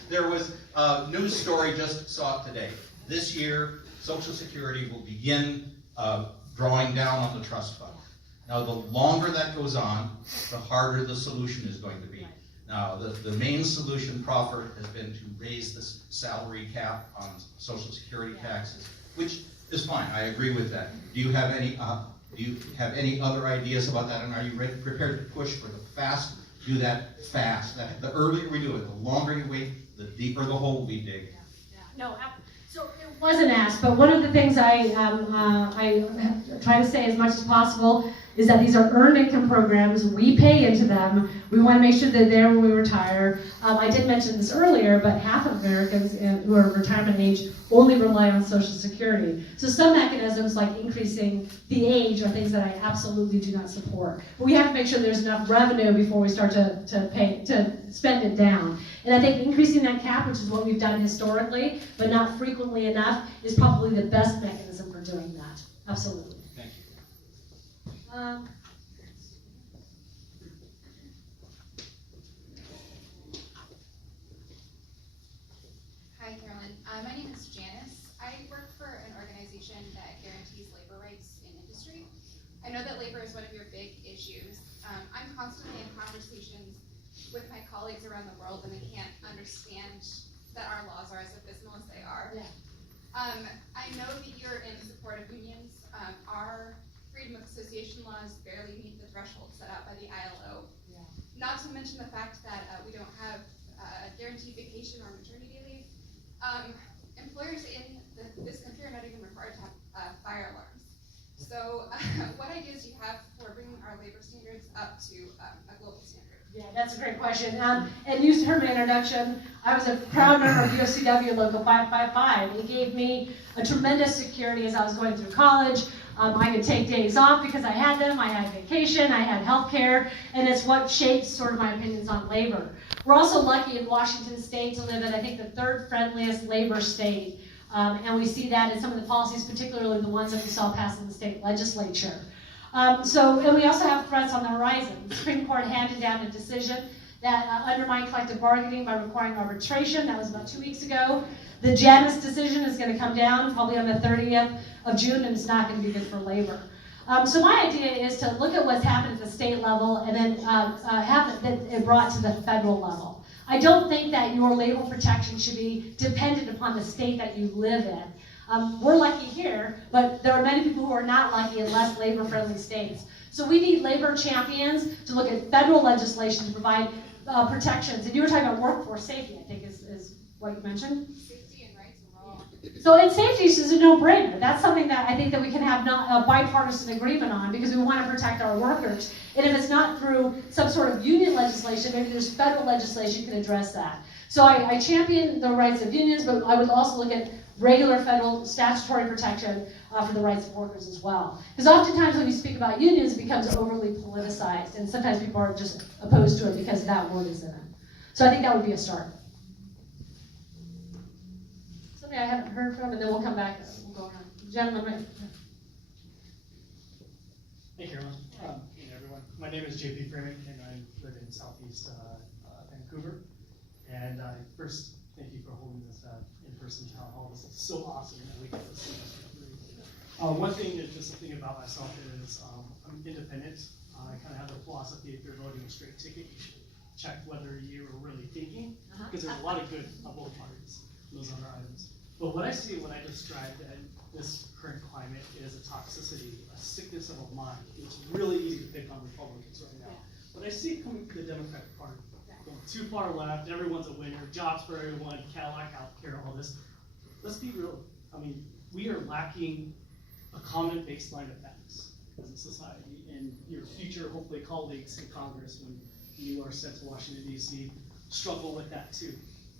There was a news story, just saw it today. This year, Social Security will begin drawing down on the trust fund. Now, the longer that goes on, the harder the solution is going to be. Now, the main solution proffered has been to raise the salary cap on Social Security taxes, which is fine. I agree with that. Do you have any other ideas about that? And are you prepared to push for the fast? Do that fast. The earlier we do it, the longer you wait, the deeper the hole we dig. No, so it wasn't asked, but one of the things I try to say as much as possible is that these are earned income programs. We pay into them. We want to make sure they're there when we retire. I did mention this earlier, but half of Americans who are retirement age only rely on Social Security. So some mechanisms like increasing the age are things that I absolutely do not support. But we have to make sure there's enough revenue before we start to spend it down. And I think increasing that cap, which is what we've done historically, but not frequently enough, is probably the best mechanism for doing that. Absolutely. Thank you. Hi, Carolyn. My name is Janice. I work for an organization that guarantees labor rights in industry. I know that labor is one of your big issues. I'm constantly in conversations with my colleagues around the world, and they can't understand that our laws are as abysmal as they are. Yeah. I know that you're in support of unions. Our freedom of association laws barely meet the threshold set out by the ILO. Yeah. Not to mention the fact that we don't have guaranteed vacation or maternity leave. Employers in this country are not even required to have fire alarms. So what ideas do you have for bringing our labor standards up to a global standard? Yeah, that's a great question. And you heard my introduction. I was a proud member of USCW Local 555. It gave me a tremendous security as I was going through college. I could take days off because I had them. I had vacation. I had health care. And it's what shapes sort of my opinions on labor. We're also lucky in Washington State to live in, I think, the third friendliest labor state. And we see that in some of the policies, particularly the ones that we saw passed in the state legislature. And we also have threats on the horizon. The Supreme Court handed down a decision that undermined collective bargaining by requiring arbitration. That was about 2 weeks ago. The Janus decision is going to come down probably on the 30th of June, and it's not going to be good for labor. So my idea is to look at what's happened at the state level and then have it brought to the federal level. I don't think that your labor protection should be dependent upon the state that you live in. We're lucky here, but there are many people who are not lucky in less labor-friendly states. So we need labor champions to look at federal legislation to provide protections. And you were talking about workforce safety, I think is what you mentioned. Safety and rights overall. So in safety is a no-brainer. That's something that I think that we can have a bipartisan agreement on because we want to protect our workers. And if it's not through some sort of union legislation, maybe there's federal legislation can address that. So I champion the rights of unions, but I would also look at regular federal statutory protection for the rights of workers as well. Because oftentimes when you speak about unions, it becomes overly politicized, and sometimes people are just opposed to it because that word is in it. So I think that would be a start. Something I haven't heard from, and then we'll come back. We'll go around. Gentlemen, right? Hey, Carolyn. Hey, everyone. My name is JP Freeman, and I live in southeast Vancouver. And first, thank you for holding this in-person town hall. This is so awesome that we get to see this for free. One thing that's just a thing about myself is I'm independent. I kind of have the philosophy if you're voting a straight ticket, you should check whether you are really thinking, because there's a lot of good on both parties, those other items. But what I see when I describe this current climate is a toxicity, a sickness of a mind. It's really easy to pick on Republicans right now. But I see it coming from the Democratic Party. Too far left, everyone's a winner, jobs for everyone, Cadillac healthcare, all this. Let's be real. I mean, we are lacking a common baseline of facts as a society, and your future, hopefully, colleagues in Congress, when you are sent to Washington, D.C., struggle with that too.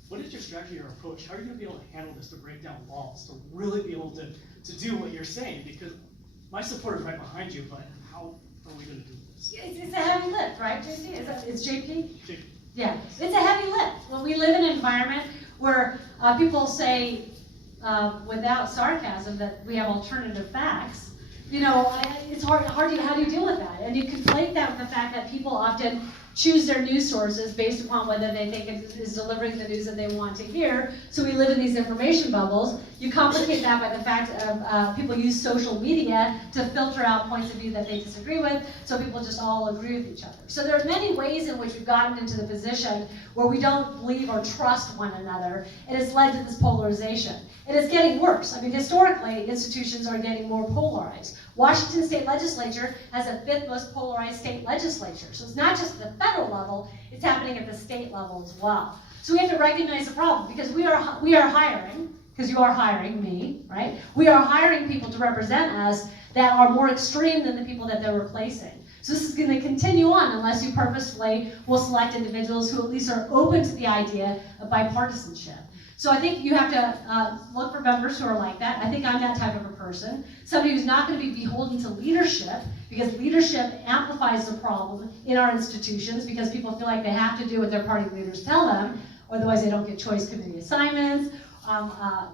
What is your strategy or approach? How are you going to be able to handle this, to break down walls, to really be able to do what you're saying? Because my support is right behind you, but how are we going to do this? It's a heavy lift, right, JP? It's JP? JP. Yeah, it's a heavy lift. When we live in an environment where people say, without sarcasm, that we have alternative facts, it's hard. How do you deal with that? And you conflate that with the fact that people often choose their news sources based upon whether they think it is delivering the news that they want to hear. So we live in these information bubbles. You complicate that by the fact of people use social media to filter out points of view that they disagree with, so people just all agree with each other. So there are many ways in which we've gotten into the position where we don't believe or trust one another, and it's led to this polarization. And it's getting worse. I mean, historically, institutions are getting more polarized. Washington State Legislature has the 5th most polarized state legislature. So it's not just at the federal level, it's happening at the state level as well. So we have to recognize the problem, because we are hiring, because you are hiring me, right? We are hiring people to represent us that are more extreme than the people that they're replacing. So this is going to continue on unless you purposefully will select individuals who at least are open to the idea of bipartisanship. So I think you have to look for members who are like that. I think I'm that type of a person. Somebody who's not going to be beholden to leadership, because leadership amplifies the problem in our institutions, because people feel like they have to do what their party leaders tell them, otherwise they don't get choice committee assignments.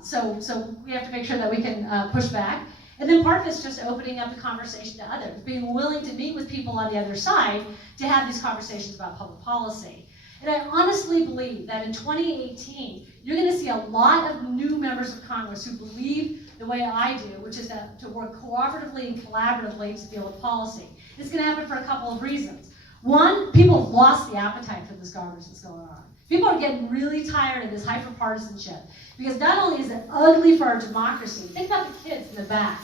So we have to make sure that we can push back. And then part of it's just opening up the conversation to others, being willing to meet with people on the other side to have these conversations about public policy. And I honestly believe that in 2018, you're going to see a lot of new members of Congress who believe the way I do, which is to work cooperatively and collaboratively to deal with policy. It's going to happen for a couple of reasons. One, people have lost the appetite for this garbage that's going on. People are getting really tired of this hyper-partisanship, because not only is it ugly for our democracy, think about the kids in the back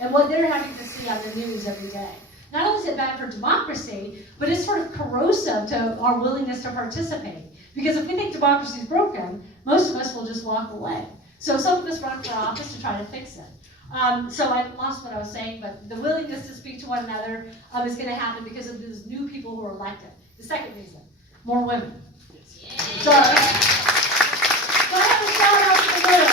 and what they're having to see on the news every day. Not only is it bad for democracy, but it's sort of corrosive to our willingness to participate. Because if we think democracy is broken, most of us will just walk away. So some of us run for office to try to fix it. So I lost what I was saying, but the willingness to speak to one another is going to happen because of these new people who are elected. The second reason, More women. So I have a shout out to the women.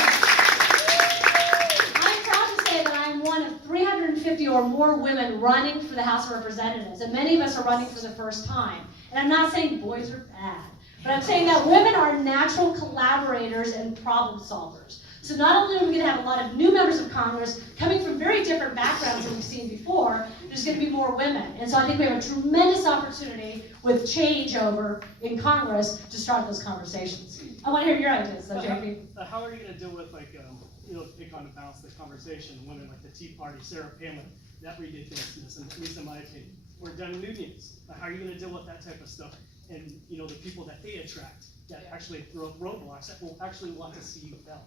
I'm proud to say that I'm one of 350 or more women running for the House of Representatives, and many of us are running for the first time. And I'm not saying boys are bad, but I'm saying that women are natural collaborators and problem solvers. So not only are we going to have a lot of new members of Congress coming from very different backgrounds than we've seen before, there's going to be more women. And so I think we have a tremendous opportunity with changeover in Congress to start those conversations. I want to hear your ideas, though, JP. How are you going to deal with, like, pick on and balance the conversation, women like the Tea Party, Sarah Palin, that ridiculousness, and at least in my opinion, or done unions? How are you going to deal with that type of stuff? And, the people that they attract that actually throw up roadblocks that will actually want to see you fail.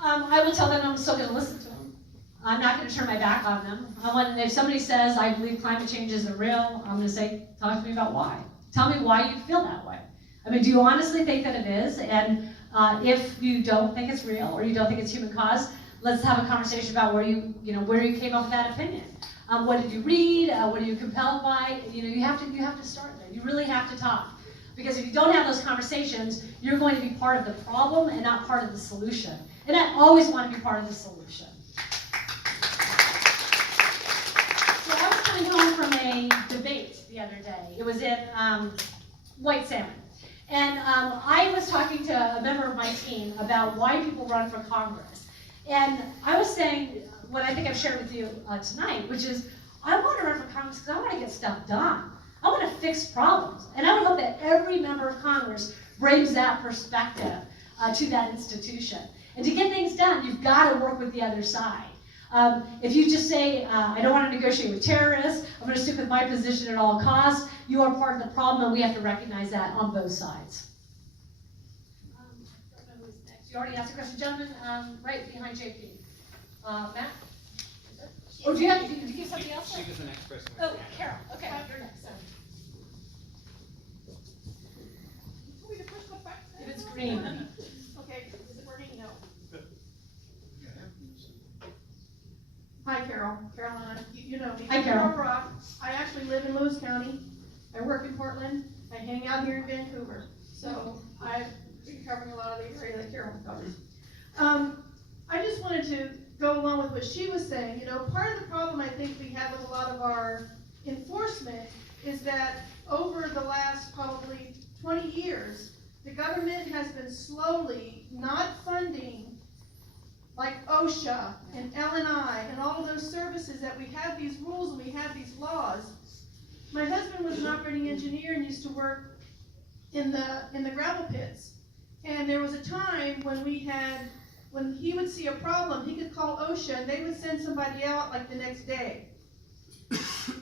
I will tell them I'm still going to listen to them. I'm not going to turn my back on them. If somebody says, I believe climate change isn't real, I'm going to say, talk to me about why. Tell me why you feel that way. I mean, do you honestly think that it is? And if you don't think it's real or you don't think it's human cause, let's have a conversation about where you came up with that opinion. What did you read? What are you compelled by? You have to start there. You really have to talk. Because if you don't have those conversations, you're going to be part of the problem and not part of the solution. And I always want to be part of the solution. So I was coming home from a debate the other day. It was in white salmon. And I was talking to a member of my team about why people run for Congress. And I was saying what I think I've shared with you tonight, which is I want to run for Congress because I want to get stuff done. I want to fix problems. And I would hope that every member of Congress brings that perspective to that institution. And to get things done, you've got to work with the other side. If you just say, I don't want to negotiate with terrorists, I'm going to stick with my position at all costs, you are part of the problem, and we have to recognize that on both sides. I don't know who's next. You already asked a question, gentlemen, right behind JP. Matt? Or do you have something else? She was the next person. Oh, Carol. Okay, you're next. If it's green. Okay, is it working? No. Hi, Carol. Carolyn, you know me. Hi, Carol. Rock. I actually live in Lewis County. I work in Portland. I hang out here in Vancouver. So I've been covering a lot of the area that Carolyn covers. I just wanted to go along with what she was saying. Part of the problem I think we have with a lot of our enforcement is that over the last probably 20 years, the government has been slowly not funding like OSHA and L&I and all of those services that we have these rules and we have these laws. My husband was an operating engineer and used to work in the gravel pits. And there was a time when when he would see a problem, he could call OSHA and they would send somebody out like the next day.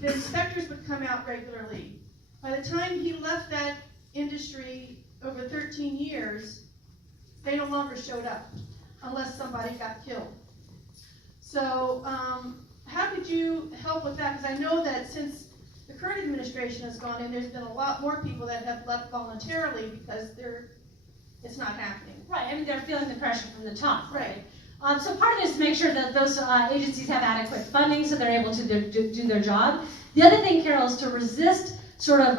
The inspectors would come out regularly. By the time he left that industry over 13 years, they no longer showed up unless somebody got killed. So how could you help with that? Because I know that since the current administration has gone in, there's been a lot more people that have left voluntarily because it's not happening. Right, I mean, they're feeling the pressure from the top, Right. So part of it is to make sure that those agencies have adequate funding so they're able to do their job. The other thing, Carol, is to resist sort of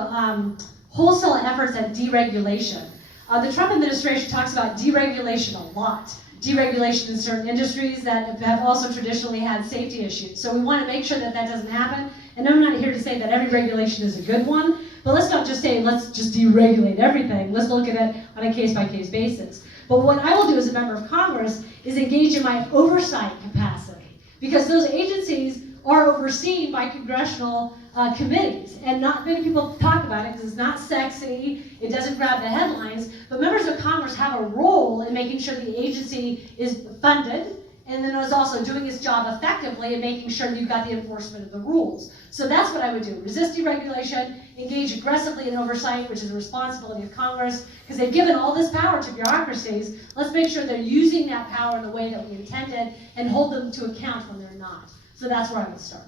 wholesale efforts at deregulation. The Trump administration talks about deregulation a lot. Deregulation in certain industries that have also traditionally had safety issues. So we want to make sure that that doesn't happen. And I'm not here to say that every regulation is a good one, but let's not just say, let's just deregulate everything. Let's look at it on a case-by-case basis. But what I will do as a member of Congress is engage in my oversight capacity, because those agencies are overseen by congressional committees, and not many people talk about it because it's not sexy, it doesn't grab the headlines, but members of Congress have a role in making sure the agency is funded, and then is also doing its job effectively and making sure that you've got the enforcement of the rules. So that's what I would do. Resist deregulation, engage aggressively in oversight, which is the responsibility of Congress, because they've given all this power to bureaucracies. Let's make sure they're using that power in the way that we intended and hold them to account when they're not. So that's where I would start.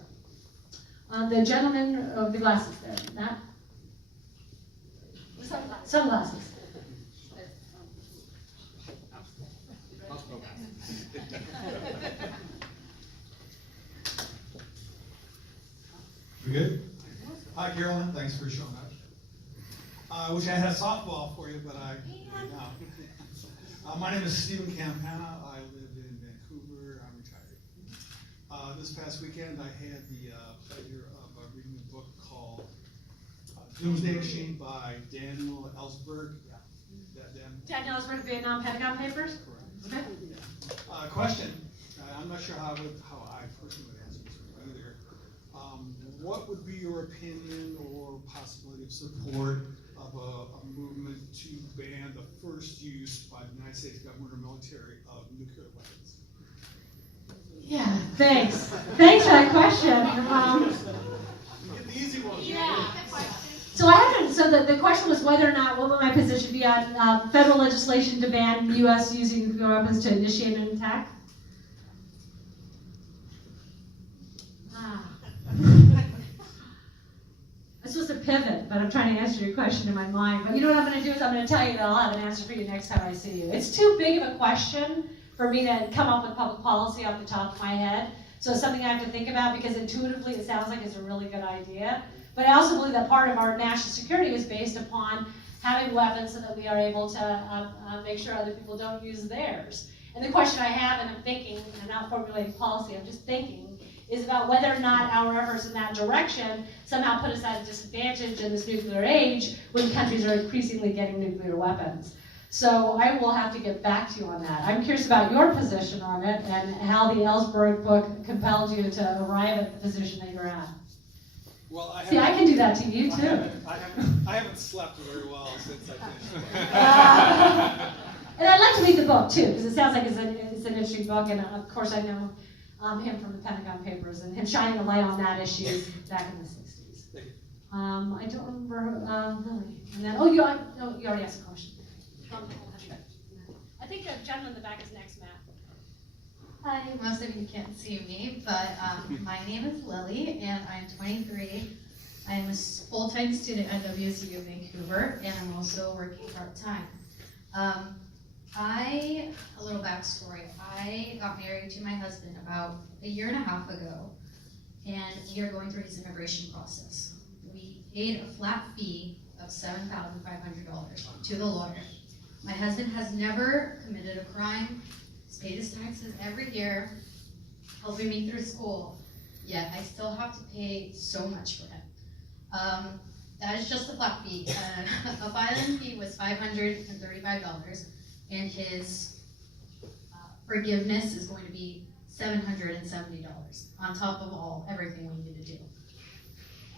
The gentleman with the glasses there, Matt? Sunglasses. We good? Hi, Carolyn. Thanks for showing up. I wish I had a softball for you, but I don't. My name is Stephen Campana. I live in Vancouver. I'm retired. This past weekend, I had the pleasure of reading a book called Doomsday Machine by Daniel Ellsberg. Daniel Ellsberg, Vietnam Pentagon Papers? Correct. Okay. Question. I'm not sure how I personally would answer this one either. What would be your opinion or possibility of support of a movement to ban the first use by the United States government or military of nuclear weapons? Yeah, thanks. Thanks for that question. Get the easy one. Yeah. So I haven't. So the question was whether or not what would my position be on federal legislation to ban the U.S. using nuclear weapons to initiate an attack. I'm supposed to pivot, but I'm trying to answer your question in my mind. But you know what I'm going to do is I'm going to tell you that I'll have an answer for you next time I see you. It's too big of a question for me to come up with public policy off the top of my head. So it's something I have to think about because intuitively it sounds like it's a really good idea. But I also believe that part of our national security is based upon having weapons so that we are able to make sure other people don't use theirs. And the question I have, and I'm thinking, and I'm not formulating policy, I'm just thinking, is about whether or not our efforts in that direction somehow put us at a disadvantage in this nuclear age when countries are increasingly getting nuclear weapons. So I will have to get back to you on that. I'm curious about your position on it and how the Ellsberg book compelled you to arrive at the position that you're at. Well, I can do that to you too. I haven't slept very well since I finished. And I'd like to read the book too, because it sounds like it's an interesting book, and of course I know him from the Pentagon Papers and him shining a light on that issue back in the 60s. I don't remember Lily. And then, you already asked a question. I think the gentleman in the back is next, Matt. Hi, most of you can't see me, but my name is Lily, and I'm 23. I'm a full-time student at WSU Vancouver, and I'm also working part-time. A little backstory. I got married to my husband about a year and a half ago, and we are going through his immigration process. We paid a flat fee of $7,500 to the lawyer. My husband has never committed a crime. He's paid his taxes every year, helping me through school, yet I still have to pay so much for him. That is just a flat fee. A filing fee was $535, and his forgiveness is going to be $770 on top of everything we need to do.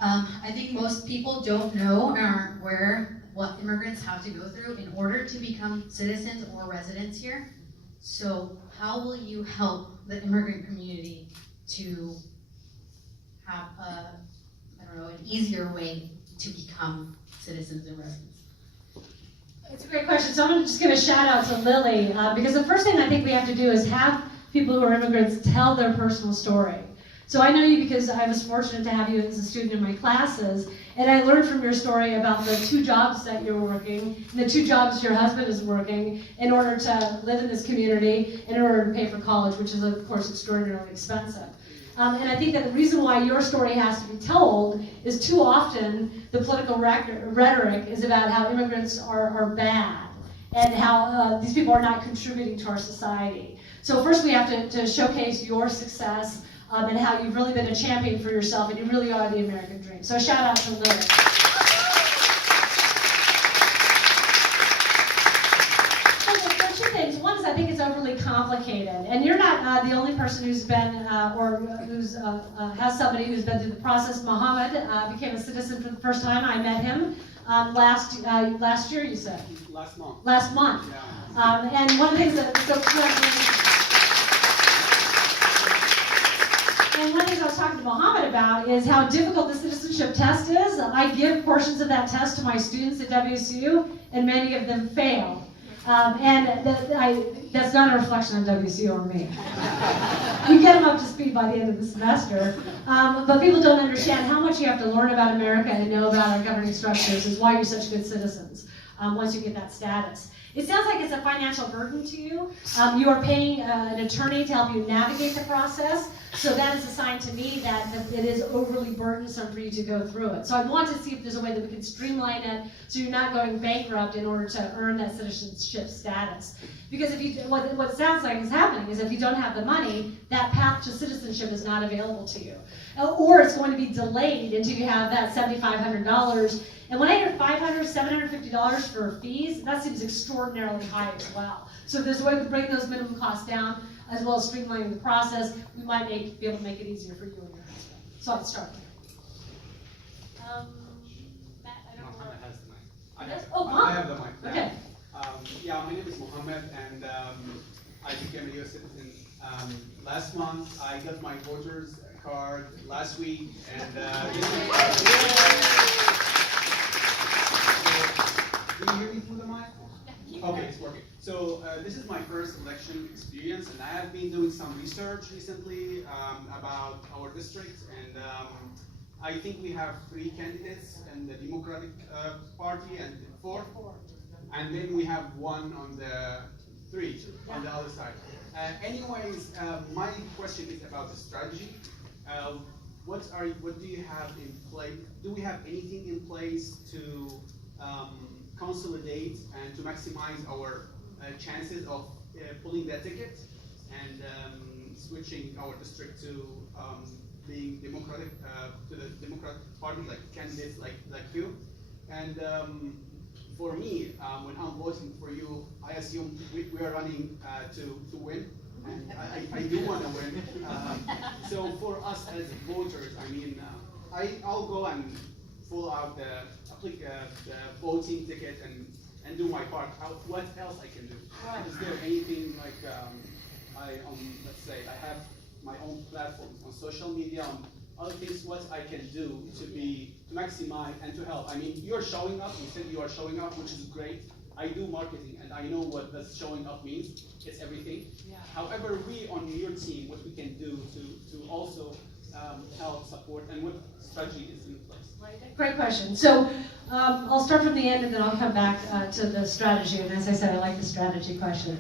I think most people don't know or aren't aware what immigrants have to go through in order to become citizens or residents here. So how will you help the immigrant community to have an easier way to become citizens and residents? It's a great question. So I'm just going to shout out to Lily, because the first thing I think we have to do is have people who are immigrants tell their personal story. So I know you because I was fortunate to have you as a student in my classes, and I learned from your story about the 2 jobs that you're working, and the 2 jobs your husband is working in order to live in this community, in order to pay for college, which is of course extraordinarily expensive. And I think that the reason why your story has to be told is too often the political rhetoric is about how immigrants are bad and how these people are not contributing to our society. So first we have to showcase your success and how you've really been a champion for yourself, and you really are the American dream. So a shout out to Lily. There are 2 things. One is I think it's overly complicated, and you're not the only person who's been has somebody who's been through the process. Mohammed became a citizen for the first time. I met him last year. You said last month. Last month. Yeah. And one of the things And one of the things I was talking to Mohammed about is how difficult the citizenship test is. I give portions of that test to my students at WSU, and many of them fail. That's not a reflection on WSU or me. You get them up to speed by the end of the semester. But people don't understand how much you have to learn about America and know about our governing structures is why you're such good citizens once you get that status. It sounds like it's a financial burden to you. You are paying an attorney to help you navigate the process. So that is a sign to me that it is overly burdensome for you to go through it. So I want to see if there's a way that we can streamline it so you're not going bankrupt in order to earn that citizenship status. Because if you, what sounds like is happening is if you don't have the money, that path to citizenship is not available to you. Or it's going to be delayed until you have that $7,500. And when I hear $500, $750 for fees, that seems extraordinarily high as well. So if there's a way to bring those minimum costs down, as well as streamlining the process, we might be able to make it easier for you and your husband. So I'd start there. Matt, I don't know. Mohammed has the mic. I have the mic. Yeah. Okay. Yeah, my name is Mohammed, and I became a U.S. citizen last month. I got my voter's card last week, and do you hear me through the mic? Okay, it's working. So this is my first election experience, and I have been doing some research recently about our district, and I think we have 3 candidates in the Democratic Party and 4, and then we have 1 on the 3 on the other side. Anyways, my question is about the strategy. What do you have in place? Do we have anything in place to consolidate and to maximize our chances of pulling that ticket and switching our district to being democratic, to the Democratic Party, like candidates like you? And for me, when I'm voting for you, I assume we are running to win, and I do want to win. So for us as voters, I mean, I'll go and fill out the voting ticket and do my part. What else I can do? Is there anything like let's say I have my own platform on social media, on other things, what I can do to maximize and to help? I mean, you're showing up, you said you are showing up, which is great. I do marketing and I know what that showing up means. It's everything. Yeah. However, we on your team, what we can do to also help support, and what strategy is in place? Great question. So I'll start from the end and then I'll come back to the strategy. And as I said, I like the strategy questions.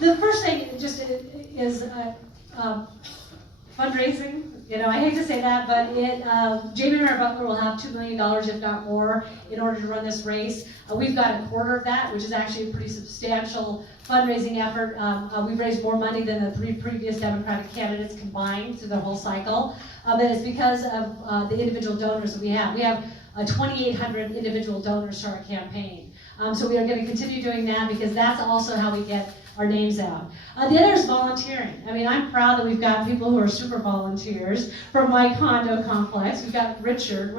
The first thing just is fundraising. You know, I hate to say that, but Jamie and Butler will have $2 million, if not more, in order to run this race. We've got a quarter of that, which is actually a pretty substantial fundraising effort. We've raised more money than the 3 previous Democratic candidates combined through the whole cycle. But it's because of the individual donors that we have. We have 2,800 individual donors to our campaign. So we are going to continue doing that because that's also how we get our names out. The other is volunteering. I mean, I'm proud that we've got people who are super volunteers from my condo complex. We've got Richard,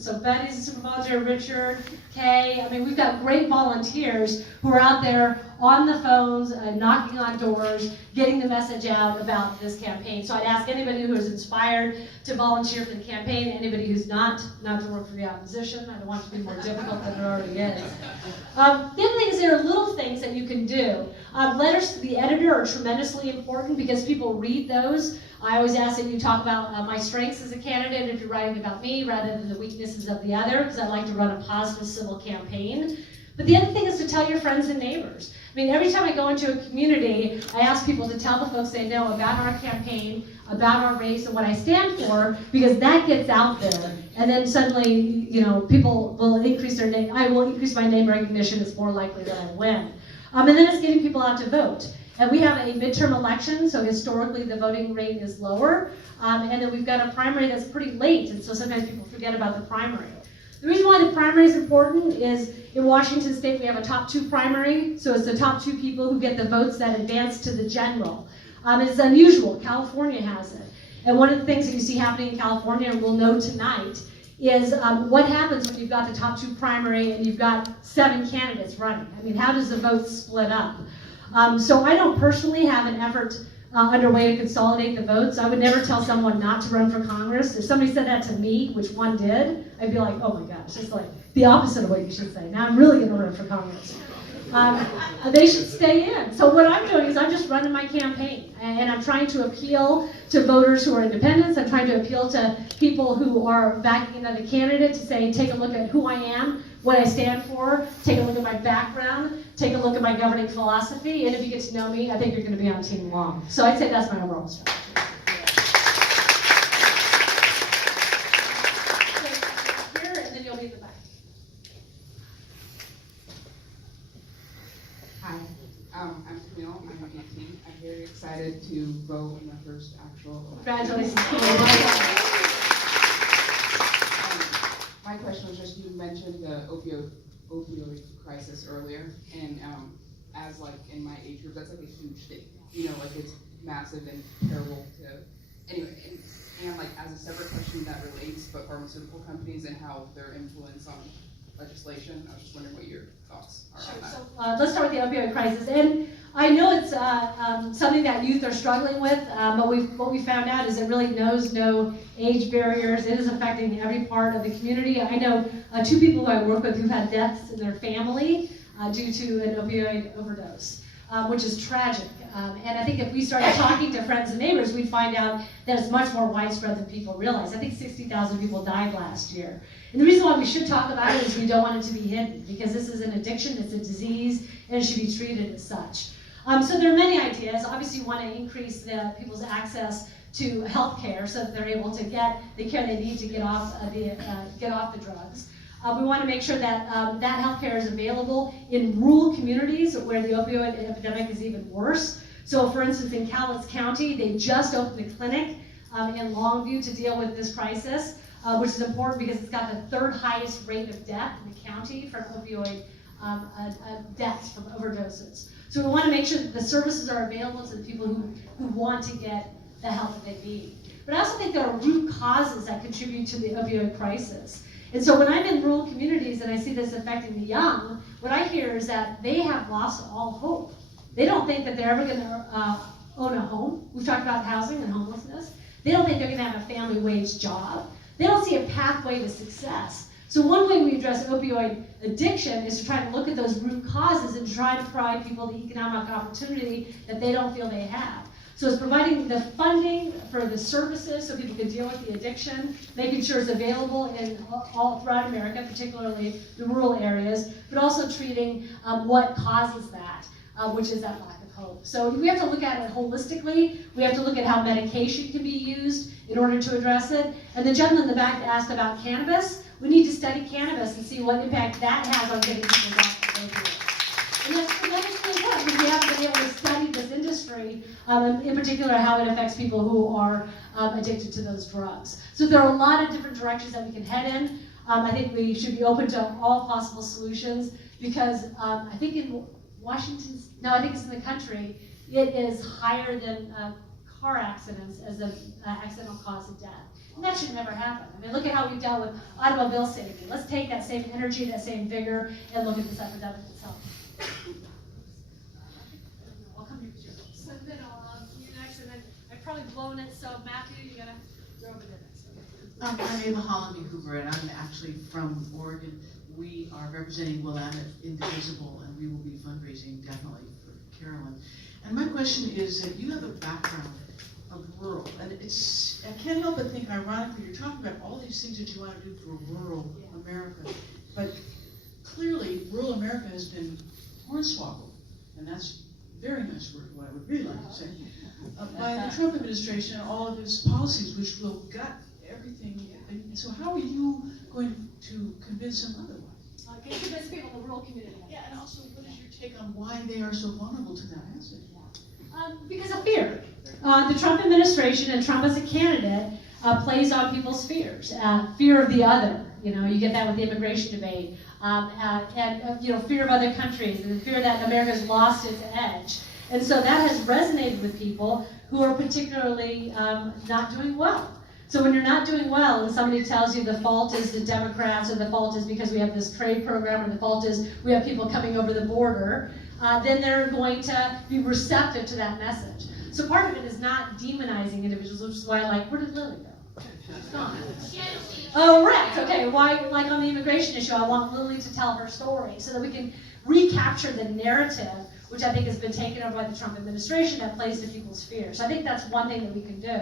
so Betty's a super volunteer, Richard, Kay. I mean, we've got great volunteers who are out there on the phones, knocking on doors, getting the message out about this campaign. So I'd ask anybody who is inspired to volunteer for the campaign, anybody who's not to work for the opposition. I don't want it to be more difficult than it already is. The other thing is there are little things that you can do. Letters to the editor are tremendously important because people read those. I always ask that you talk about my strengths as a candidate if you're writing about me rather than the weaknesses of the other, because I like to run a positive civil campaign. But the other thing is to tell your friends and neighbors. I mean, every time I go into a community, I ask people to tell the folks they know about our campaign, about our race, and what I stand for, because that gets out there. And then suddenly, you know, people will increase their name. I will increase my name recognition. It's more likely that I win. And then it's getting people out to vote. And we have a midterm election, so historically the voting rate is lower. And then we've got a primary that's pretty late, and so sometimes people forget about the primary. The reason why the primary is important is in Washington State we have a top 2 primary, so it's the top 2 people who get the votes that advance to the general. It's unusual. California has it. And one of the things that you see happening in California, and we'll know tonight, is what happens when you've got the top 2 primary and you've got 7 candidates running. I mean, how does the vote split up? So I don't personally have an effort underway to consolidate the votes. I would never tell someone not to run for Congress. If somebody said that to me, which one did, I'd be like, oh my gosh, it's like the opposite of what you should say. Now I'm really going to run for Congress. They should stay in. So what I'm doing is I'm just running my campaign, and I'm trying to appeal to voters who are independents. I'm trying to appeal to people who are backing another candidate to say, take a look at who I am, what I stand for, take a look at my background, take a look at my governing philosophy, and if you get to know me, I think you're going to be on team long. So I'd say that's my overall strategy. Here, and then you'll be at the back. Hi, I'm Camille, I'm 18. I'm very excited to vote in the first actual election. Congratulations. My question was just, you mentioned the opioid crisis earlier, and as like in my age group, that's like a huge thing. You know, like it's massive and terrible to, anyway, and like as a separate question that relates, but pharmaceutical companies and how their influence on legislation, I was just wondering what your thoughts are on that. So let's start with the opioid crisis. And I know it's something that youth are struggling with, but what we found out is it really knows no age barriers. It is affecting every part of the community. I know 2 people who I work with who've had deaths in their family due to an opioid overdose, which is tragic. And I think if we started talking to friends and neighbors, we'd find out that it's much more widespread than people realize. I think 60,000 people died last year. And the reason why we should talk about it is we don't want it to be hidden, because this is an addiction, it's a disease, and it should be treated as such. So there are many ideas. Obviously, you want to increase people's access to health care so that they're able to get the care they need to get off the drugs. We want to make sure that that health care is available in rural communities where the opioid epidemic is even worse. So for instance, in Cowlitz County, they just opened a clinic in Longview to deal with this crisis, which is important because it's got the 3rd highest rate of death in the county from opioid deaths from overdoses. So we want to make sure that the services are available to the people who want to get the help that they need. But I also think there are root causes that contribute to the opioid crisis. And so when I'm in rural communities and I see this affecting the young, what I hear is that they have lost all hope. They don't think that they're ever going to own a home. We've talked about housing and homelessness. They don't think they're going to have a family wage job. They don't see a pathway to success. So one way we address opioid addiction is to try to look at those root causes and try to provide people the economic opportunity that they don't feel they have. So it's providing the funding for the services so people can deal with the addiction, making sure it's available in all throughout America, particularly the rural areas, but also treating what causes that, which is that lack of hope. So we have to look at it holistically. We have to look at how medication can be used in order to address it. And the gentleman in the back asked about cannabis. We need to study cannabis and see what impact that has on getting people off the opioids. And that's really important because we haven't been able to study this industry, in particular how it affects people who are addicted to those drugs. So there are a lot of different directions that we can head in. I think we should be open to all possible solutions because I think in I think it's in the country, it is higher than car accidents as an accidental cause of death. And that should never happen. I mean, look at how we've dealt with automobile safety. Let's take that same energy, that same vigor, and look at this epidemic itself. I'll come here. So then you next, and then I've probably blown it, so Matthew, you gotta go over there next. I'm Ava Holland, Vancouver, and I'm actually from Oregon. We are representing Willamette Indivisible, and we will be fundraising definitely for Carolyn. And my question is that you have a background of rural, and I can't help but think ironically, you're talking about all these things that you want to do for rural America, but clearly rural America has been hornswoggled, and that's very nice word, what I would really like to say, by the Trump administration and all of his policies, which will gut everything. And so how are you going to convince them otherwise? Can you convince people in the rural community? Yeah, and also what is your take on why they are so vulnerable to that asset? Because of fear. The Trump administration and Trump as a candidate plays on people's fears. Fear of the other. You know, you get that with the immigration debate. And fear of other countries and the fear that America's lost its edge. And so that has resonated with people who are particularly not doing well. So when you're not doing well and somebody tells you the fault is the Democrats or the fault is because we have this trade program or the fault is we have people coming over the border, then they're going to be receptive to that message. So part of it is not demonizing individuals, which is why I like, where did Lily go? She's gone. Oh, right. Okay. Why, like on the immigration issue, I want Lily to tell her story so that we can recapture the narrative, which I think has been taken over by the Trump administration that plays to people's fears. So I think that's one thing that we can do.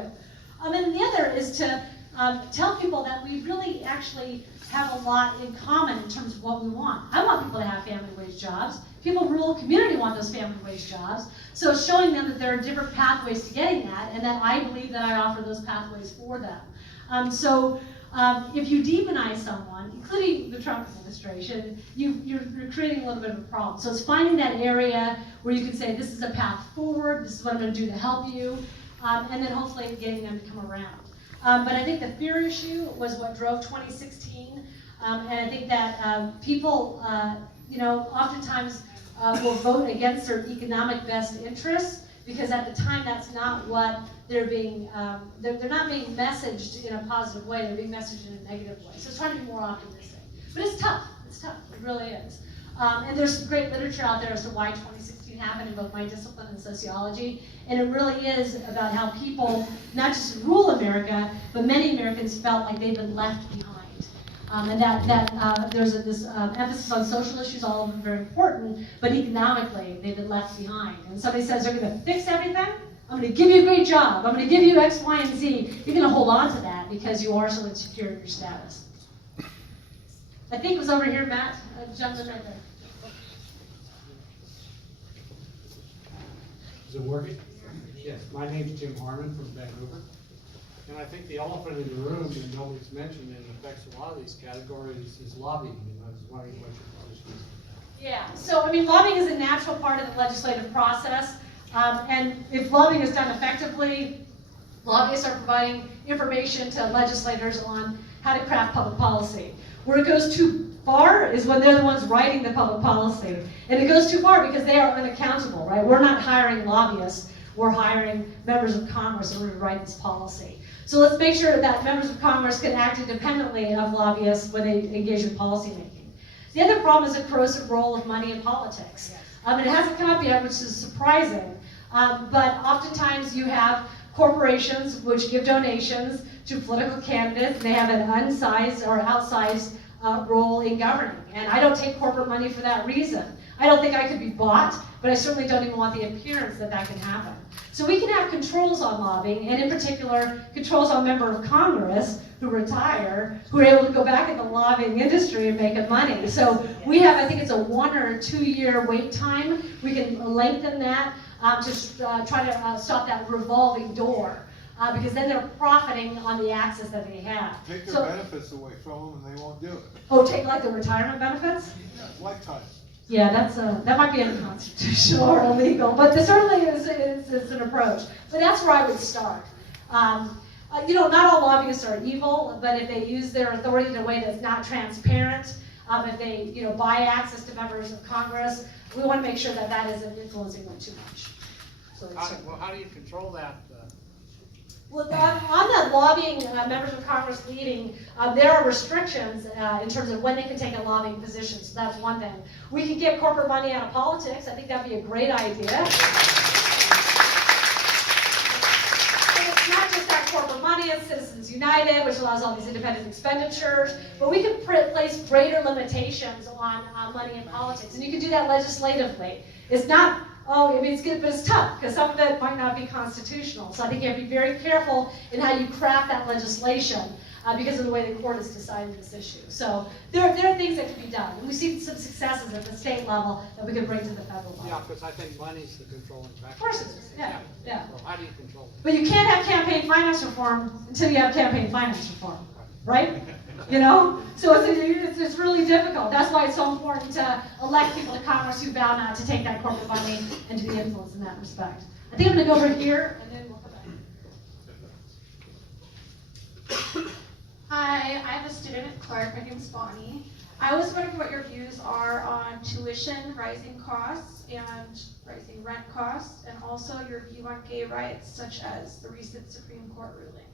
And the other is to tell people that we really actually have a lot in common in terms of what we want. I want people to have family wage jobs. People in rural community want those family wage jobs. So it's showing them that there are different pathways to getting that, and that I believe that I offer those pathways for them. If you demonize someone, including the Trump administration, you're creating a little bit of a problem. So it's finding that area where you can say, this is a path forward, this is what I'm going to do to help you, and then hopefully getting them to come around. But I think the fear issue was what drove 2016, and I think that people, oftentimes will vote against their economic best interests, because at the time that's not what they're being, they're not being messaged in a positive way, they're being messaged in a negative way. So it's trying to be more optimistic. But it's tough, it really is. And there's some great literature out there as to why 2016 happened in both my discipline and sociology. And it really is about how people, not just in rural America, but many Americans felt like they've been left behind. And that there's this emphasis on social issues, all of them very important, but economically they've been left behind. And somebody says they're going to fix everything, I'm going to give you a great job, I'm going to give you X, Y, and Z. You're going to hold on to that because you are so insecure in your status. I think it was over here, Matt, gentleman right there. Is it working? Yes, my name's Jim Harmon from Vancouver. And I think the elephant in the room, and nobody's mentioned, and affects a lot of these categories, is lobbying. And I was wondering what your position is. Yeah, so I mean, lobbying is a natural part of the legislative process. And if lobbying is done effectively, lobbyists are providing information to legislators on how to craft public policy. Where it goes too far is when they're the ones writing the public policy. And it goes too far because they are unaccountable, right? We're not hiring lobbyists, we're hiring members of Congress in order to write this policy. So let's make sure that members of Congress can act independently of lobbyists when they engage in policy making. The other problem is the corrosive role of money in politics. It hasn't come up yet, which is surprising, but oftentimes you have corporations which give donations to political candidates, and they have an unsized or outsized role in governing. And I don't take corporate money for that reason. I don't think I could be bought, but I certainly don't even want the appearance that that can happen. So we can have controls on lobbying, and in particular, controls on members of Congress who retire, who are able to go back in the lobbying industry and make money. So we have, I think it's a 1 or 2 year wait time. We can lengthen that to try to stop that revolving door. Because then they're profiting on the access that they have. Take their benefits away from them and they won't do it. Oh, take like the retirement benefits? Yeah, lifetime. Yeah, that might be unconstitutional or illegal, but there certainly is an approach. But that's where I would start. Not all lobbyists are evil, but if they use their authority in a way that's not transparent, if they buy access to members of Congress, we want to make sure that that isn't influencing them too much. So how do you control that? Well, on the lobbying, members of Congress leading, there are restrictions in terms of when they can take a lobbying position, so that's one thing. We can get corporate money out of politics. I think that'd be a great idea. And it's not just that corporate money, it's Citizens United, which allows all these independent expenditures, but we can place greater limitations on money in politics, and you can do that legislatively. It's not it's good, but it's tough, because some of it might not be constitutional. So I think you have to be very careful in how you craft that legislation because of the way the court has decided this issue. So there are things that can be done. And we see some successes at the state level that we can bring to the federal level. Yeah, because I think money's the controlling factor. Of course it is, yeah. So how do you control it? But you can't have campaign finance reform until you have campaign finance reform, right? So it's really difficult. That's why it's so important to elect people to Congress who vow not to take that corporate money and to be influenced in that respect. I think I'm going to go over here, and then we'll come back. Hi, I'm a student at Clark. My name's Bonnie. I was wondering what your views are on tuition, rising costs, and rising rent costs, and also your view on gay rights, such as the recent Supreme Court ruling.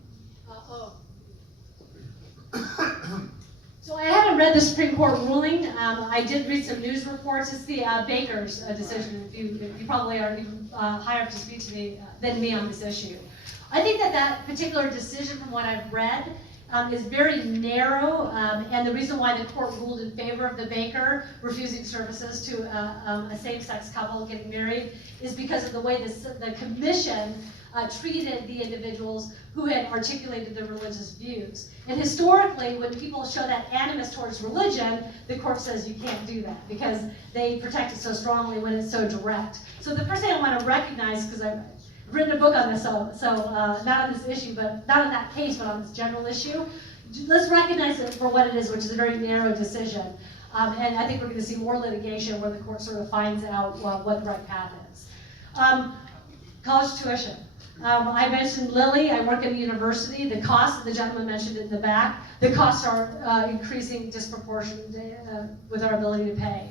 So I haven't read the Supreme Court ruling. I did read some news reports. It's the Baker's decision. You probably are even higher up to speak to me than me on this issue. I think that particular decision, from what I've read, is very narrow, and the reason why the court ruled in favor of the Baker refusing services to a same-sex couple getting married is because of the way the commission treated the individuals who had articulated their religious views. And historically, when people show that animus towards religion, the court says you can't do that because they protect it so strongly when it's so direct. So the first thing I want to recognize, because I've written a book on this, so not on this issue, but not on that case, but on this general issue, let's recognize it for what it is, which is a very narrow decision. And I think we're going to see more litigation where the court sort of finds out what the right path is. College tuition. I mentioned Lily, I work at a university. The costs, the gentleman mentioned it in the back, the costs are increasing disproportionately with our ability to pay.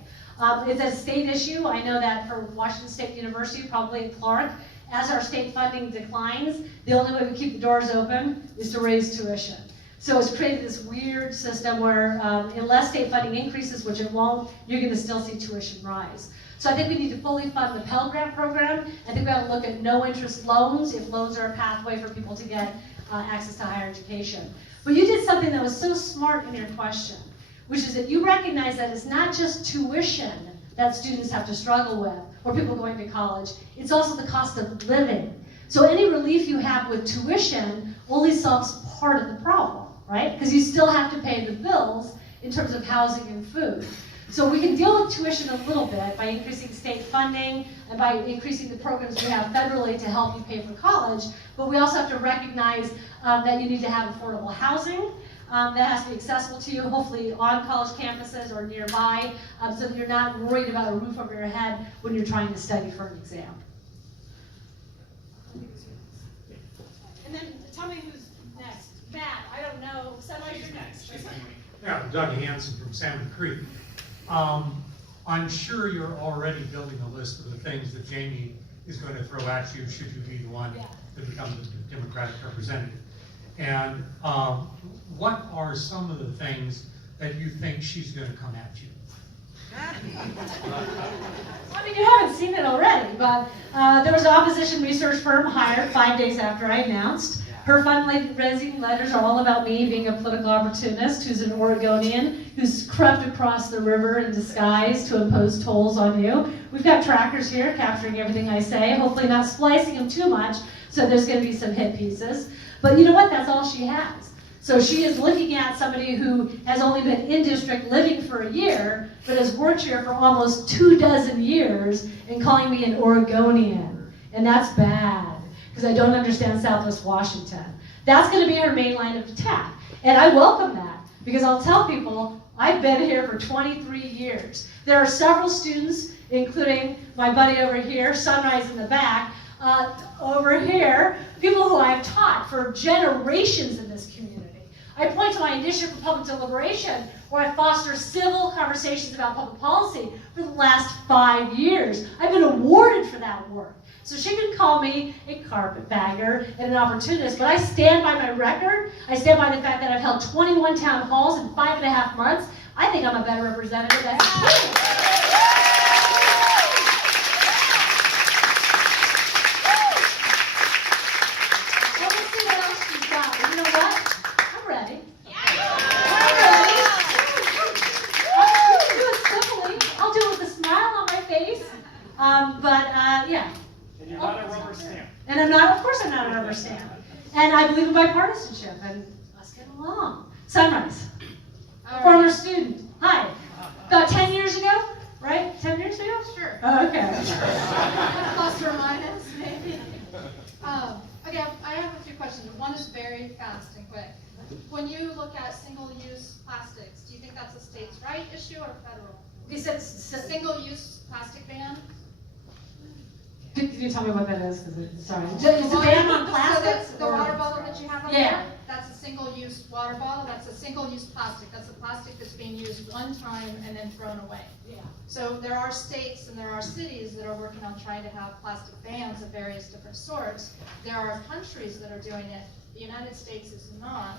It's a state issue. I know that for Washington State University, probably at Clark, as our state funding declines, the only way we keep the doors open is to raise tuition. So it's created this weird system where unless state funding increases, which it won't, you're going to still see tuition rise. So I think we need to fully fund the Pell Grant program. I think we ought to look at no interest loans if loans are a pathway for people to get access to higher education. But you did something that was so smart in your question, which is that you recognize that it's not just tuition that students have to struggle with, or people going to college, it's also the cost of living. So any relief you have with tuition only solves part of the problem, right? Because you still have to pay the bills in terms of housing and food. So we can deal with tuition a little bit by increasing state funding and by increasing the programs we have federally to help you pay for college, but we also have to recognize that you need to have affordable housing that has to be accessible to you, hopefully on college campuses or nearby, so that you're not worried about a roof over your head when you're trying to study for an exam. And then tell me who's next. Matt, I don't know. Somebody, you're next. Yeah, Doug Hansen from Salmon Creek. I'm sure you're already building a list of the things that Jamie is going to throw at you should you be the one that becomes the Democratic representative. And what are some of the things that you think she's going to come at you? I mean, you haven't seen it already, but there was an opposition research firm hired 5 days after I announced. Her fundraising letters are all about me being a political opportunist who's an Oregonian, who's crept across the river in disguise to impose tolls on you. We've got trackers here capturing everything I say, hopefully not splicing them too much, so there's going to be some hit pieces. But you know what? That's all she has. So she is looking at somebody who has only been in district living for a year, but has worked here for almost 24 years and calling me an Oregonian. And that's bad, because I don't understand Southwest Washington. That's going to be her main line of attack. And I welcome that, because I'll tell people, I've been here for 23 years. There are several students, including my buddy over here, Sunrise in the back, over here, people who I've taught for generations in this community. I point to my Initiative for Public Deliberation, where I foster civil conversations about public policy for the last 5 years. I've been awarded for that work. So she can call me a carpetbagger and an opportunist, but I stand by my record. I stand by the fact that I've held 21 town halls in 5.5 months. I think I'm a better representative than yeah. And you're not a rubber stamp. And I'm not, of course I'm not a rubber stamp. And I believe in bipartisanship, and let's get along. Sunrise, former student. Hi. About 10 years ago, right? 10 years ago? Sure. Oh, okay. Plus or minus, maybe. Okay, I have a few questions. One is very fast and quick. When you look at single-use plastics, do you think that's a states' right issue or federal? You said single-use plastic ban? Can you tell me what that is? Sorry. Is the ban on plastics? So the water bottle that you have on Yeah. there, that's a single-use water bottle. That's a single-use plastic. That's a plastic that's being used one time and then thrown away. Yeah. So there are states and there are cities that are working on trying to have plastic bans of various different sorts. There are countries that are doing it. The United States is not.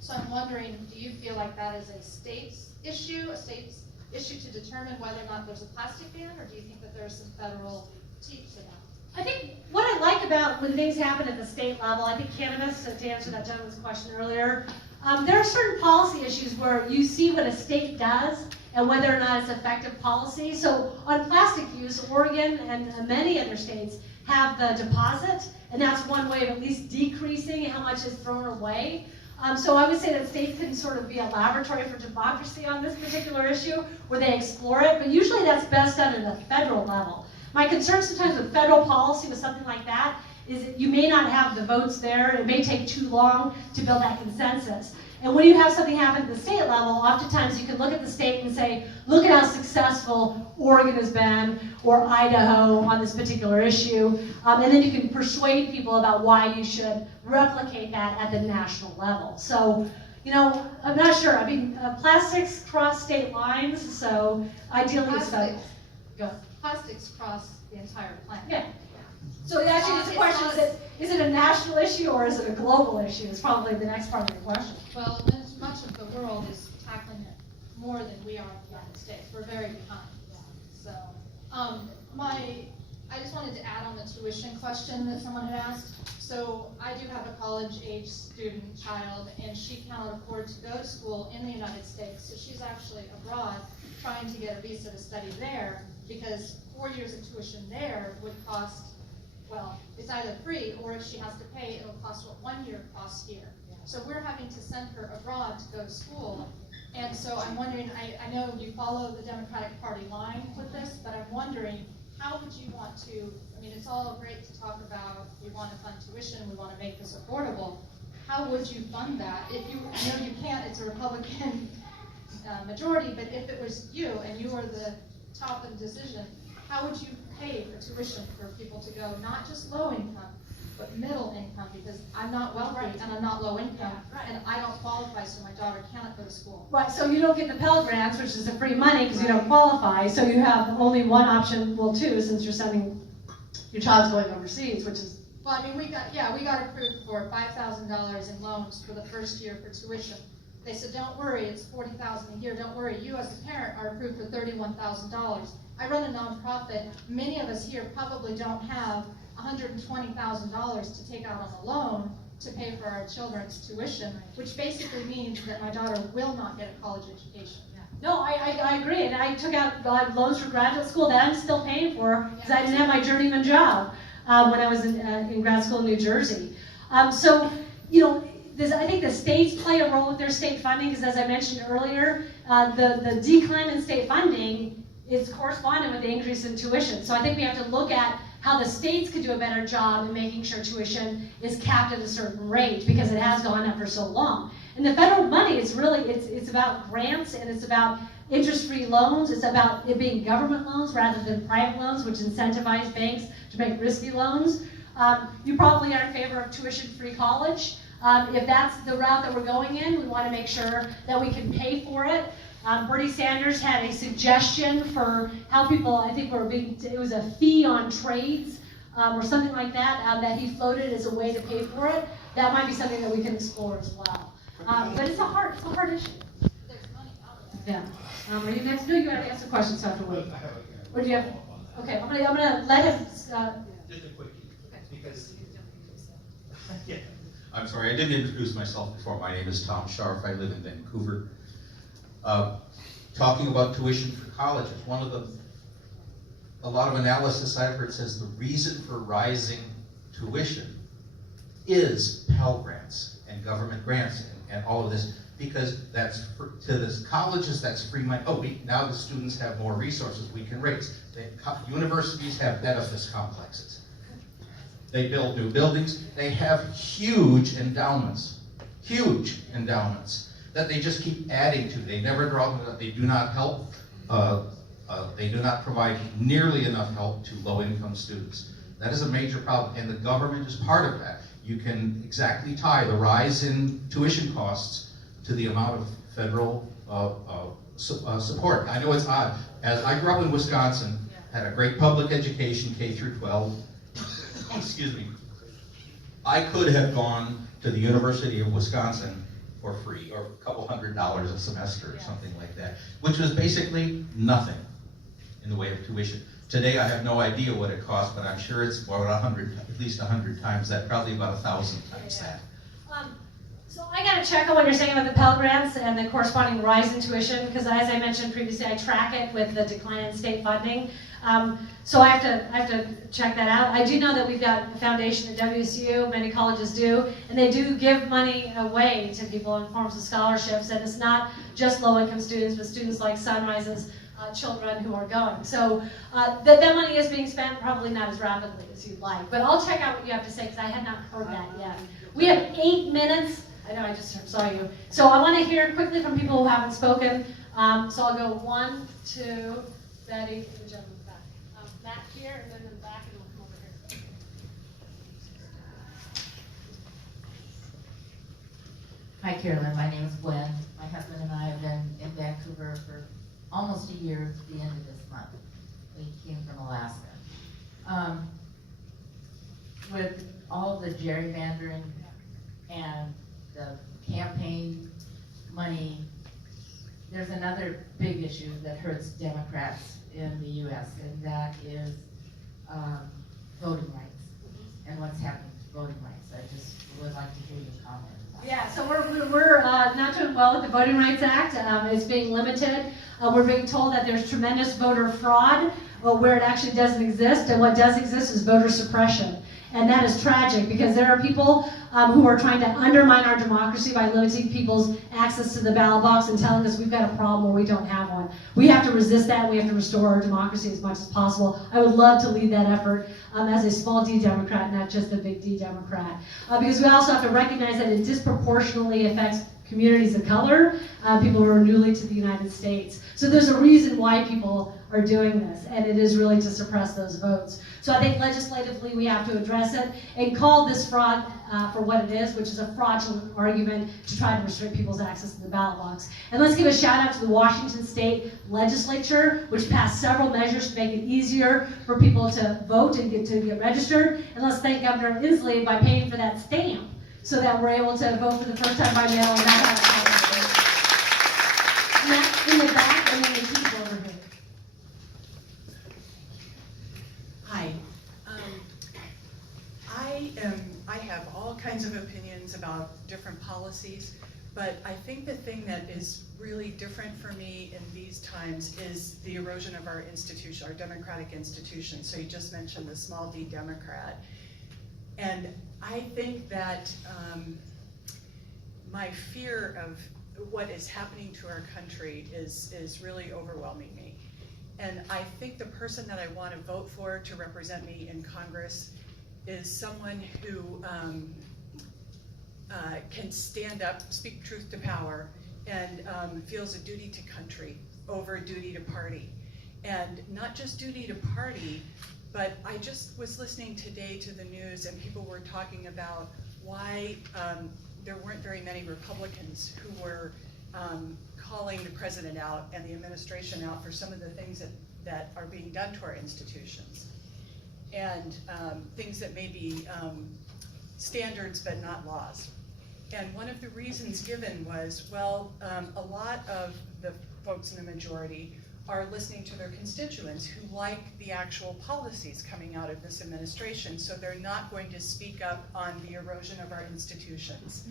So I'm wondering, do you feel like that is a state's issue to determine whether or not there's a plastic ban, or do you think that there's some federal teeth to that? I think what I like about when things happen at the state level, I think cannabis, to answer that gentleman's question earlier, there are certain policy issues where you see what a state does and whether or not it's effective policy. So on plastic use, Oregon and many other states have the deposit, and that's one way of at least decreasing how much is thrown away. So I would say that states can sort of be a laboratory for democracy on this particular issue, where they explore it, but usually that's best done at a federal level. My concern sometimes with federal policy with something like that is that you may not have the votes there. It may take too long to build that consensus. And when you have something happen at the state level, oftentimes you can look at the state and say, look at how successful Oregon has been, or Idaho on this particular issue, and then you can persuade people about why you should replicate that at the national level. So, you know, I'm not sure. I mean, plastics cross state lines, so ideally it's about... Plastics cross the entire planet. Yeah. So actually, it's a question: is it a national issue or is it a global issue? Is probably the next part of your question. Well, much of the world is tackling it more than we are in the United States. We're very behind. So, I just wanted to add on the tuition question that someone had asked. So, I do have a college-age student child, and she cannot afford to go to school in the United States. So she's actually abroad trying to get a visa to study there, because 4 years of tuition there would cost, well, it's either free, or if she has to pay, it'll cost what 1 year costs here. So we're having to send her abroad to go to school. And so I'm wondering, I know you follow the Democratic Party line with this, but I'm wondering, how would you want to, I mean, it's all great to talk about, we want to fund tuition, we want to make this affordable. How would you fund that? If you, I know you can't, it's a Republican majority, but if it was you and you were the top of the decision, how would you pay for tuition for people to go, not just low income, but middle income, because I'm not wealthy and I'm not low income, and I don't qualify, so my daughter cannot go to school. Right, so you don't get the Pell Grants, which is the free money because you don't qualify, so you have only one option, well two, since you're sending, your child's going overseas, which is... Well, I mean, we got approved for $5,000 in loans for the first year for tuition. They said, don't worry, it's $40,000 a year, don't worry, you as a parent are approved for $31,000. I run a nonprofit. Many of us here probably don't have $120,000 to take out on a loan to pay for our children's tuition, which basically means that my daughter will not get a college education. No, I agree, and I took out loans for graduate school that I'm still paying for because I didn't have my journeyman job when I was in grad school in New Jersey. So, you know, I think the states play a role with their state funding because, as I mentioned earlier, the decline in state funding is corresponding with the increase in tuition. So I think we have to look at how the states could do a better job in making sure tuition is capped at a certain rate because it has gone up for so long. And the federal money is really, it's about grants and it's about interest-free loans. It's about it being government loans rather than private loans, which incentivize banks to make risky loans. You probably are in favor of tuition-free college. If that's the route that we're going in, we want to make sure that we can pay for it. Bernie Sanders had a suggestion for how people, I think it was a fee on trades or something like that, that he floated as a way to pay for it. That might be something that we can explore as well. But it's a hard issue. There's money out there. Yeah. Are you next? No, you got to ask a question, so I have to wait. Or do you have? Okay, I'm gonna let him. Just a quick, because yeah. I'm sorry, I didn't introduce myself before. My name is Tom Scharf. I live in Vancouver. Talking about tuition for colleges, a lot of analysis I've heard says the reason for rising tuition is Pell Grants and government grants and all of this, because to the colleges that's free money. Oh, now the students have more resources we can raise. Universities have benefice complexes. They build new buildings. They have huge endowments that they just keep adding to. They never draw. They do not help. They do not provide nearly enough help to low-income students. That is a major problem, and the government is part of that. You can exactly tie the rise in tuition costs to the amount of federal support. I know it's odd. As I grew up in Wisconsin, had a great public education, K through 12. Excuse me. I could have gone to the University of Wisconsin for free, or a couple $100 a semester or something like that, which was basically nothing in the way of tuition. Today I have no idea what it costs, but I'm sure it's about at least 100 times that, probably about 1,000 times that. So I got to check on what you're saying about the Pell Grants and the corresponding rise in tuition, because as I mentioned previously, I track it with the decline in state funding. So I have to check that out. I do know that we've got a foundation at WSU, many colleges do, and they do give money away to people in forms of scholarships, and it's not just low-income students, but students like Sunrise's children who are going. So that money is being spent, probably not as rapidly as you'd like, but I'll check out what you have to say, because I had not heard that yet. We have 8 minutes. I know, I just saw you. So I want to hear quickly from people who haven't spoken. So I'll go 1, 2, Betty, the gentleman in the back. Matt here, and then in the back, and we'll come over here. Hi, Carolyn. My name is Gwen. My husband and I have been in Vancouver for almost a year to the end of this month. We came from Alaska. With all the gerrymandering and the campaign money, there's another big issue that hurts Democrats in the U.S., and that is voting rights and what's happening to voting rights. I just would like to hear your comment. Yeah, so we're not doing well with the Voting Rights Act. It's being limited. We're being told that there's tremendous voter fraud where it actually doesn't exist, and what does exist is voter suppression. And that is tragic, because there are people who are trying to undermine our democracy by limiting people's access to the ballot box and telling us we've got a problem where we don't have one. We have to resist that. We have to restore our democracy as much as possible. I would love to lead that effort as a small d Democrat, not just a big D Democrat. Because we also have to recognize that it disproportionately affects communities of color, people who are newly to the United States. So there's a reason why people are doing this, and it is really to suppress those votes. So I think legislatively we have to address it and call this fraud for what it is, which is a fraudulent argument to try to restrict people's access to the ballot box. And let's give a shout out to the Washington State Legislature, which passed several measures to make it easier for people to vote and get registered. And let's thank Governor Inslee by paying for that stamp, so that we're able to vote for the first time by mail and not have a problem. And that's in the back, and then the people over here. Hi. I have all kinds of opinions about different policies, but I think the thing that is really different for me in these times is the erosion of our institution, our democratic institutions. So you just mentioned the small d Democrat. And I think that my fear of what is happening to our country is really overwhelming me. And I think the person that I want to vote for to represent me in Congress is someone who can stand up, speak truth to power, and feels a duty to country over a duty to party. And not just duty to party, but I just was listening today to the news, and people were talking about why there weren't very many Republicans who were calling the president out and the administration out for some of the things that are being done to our institutions. And things that may be standards but not laws. And one of the reasons given was, well, a lot of the folks in the majority are listening to their constituents who like the actual policies coming out of this administration, so they're not going to speak up on the erosion of our institutions.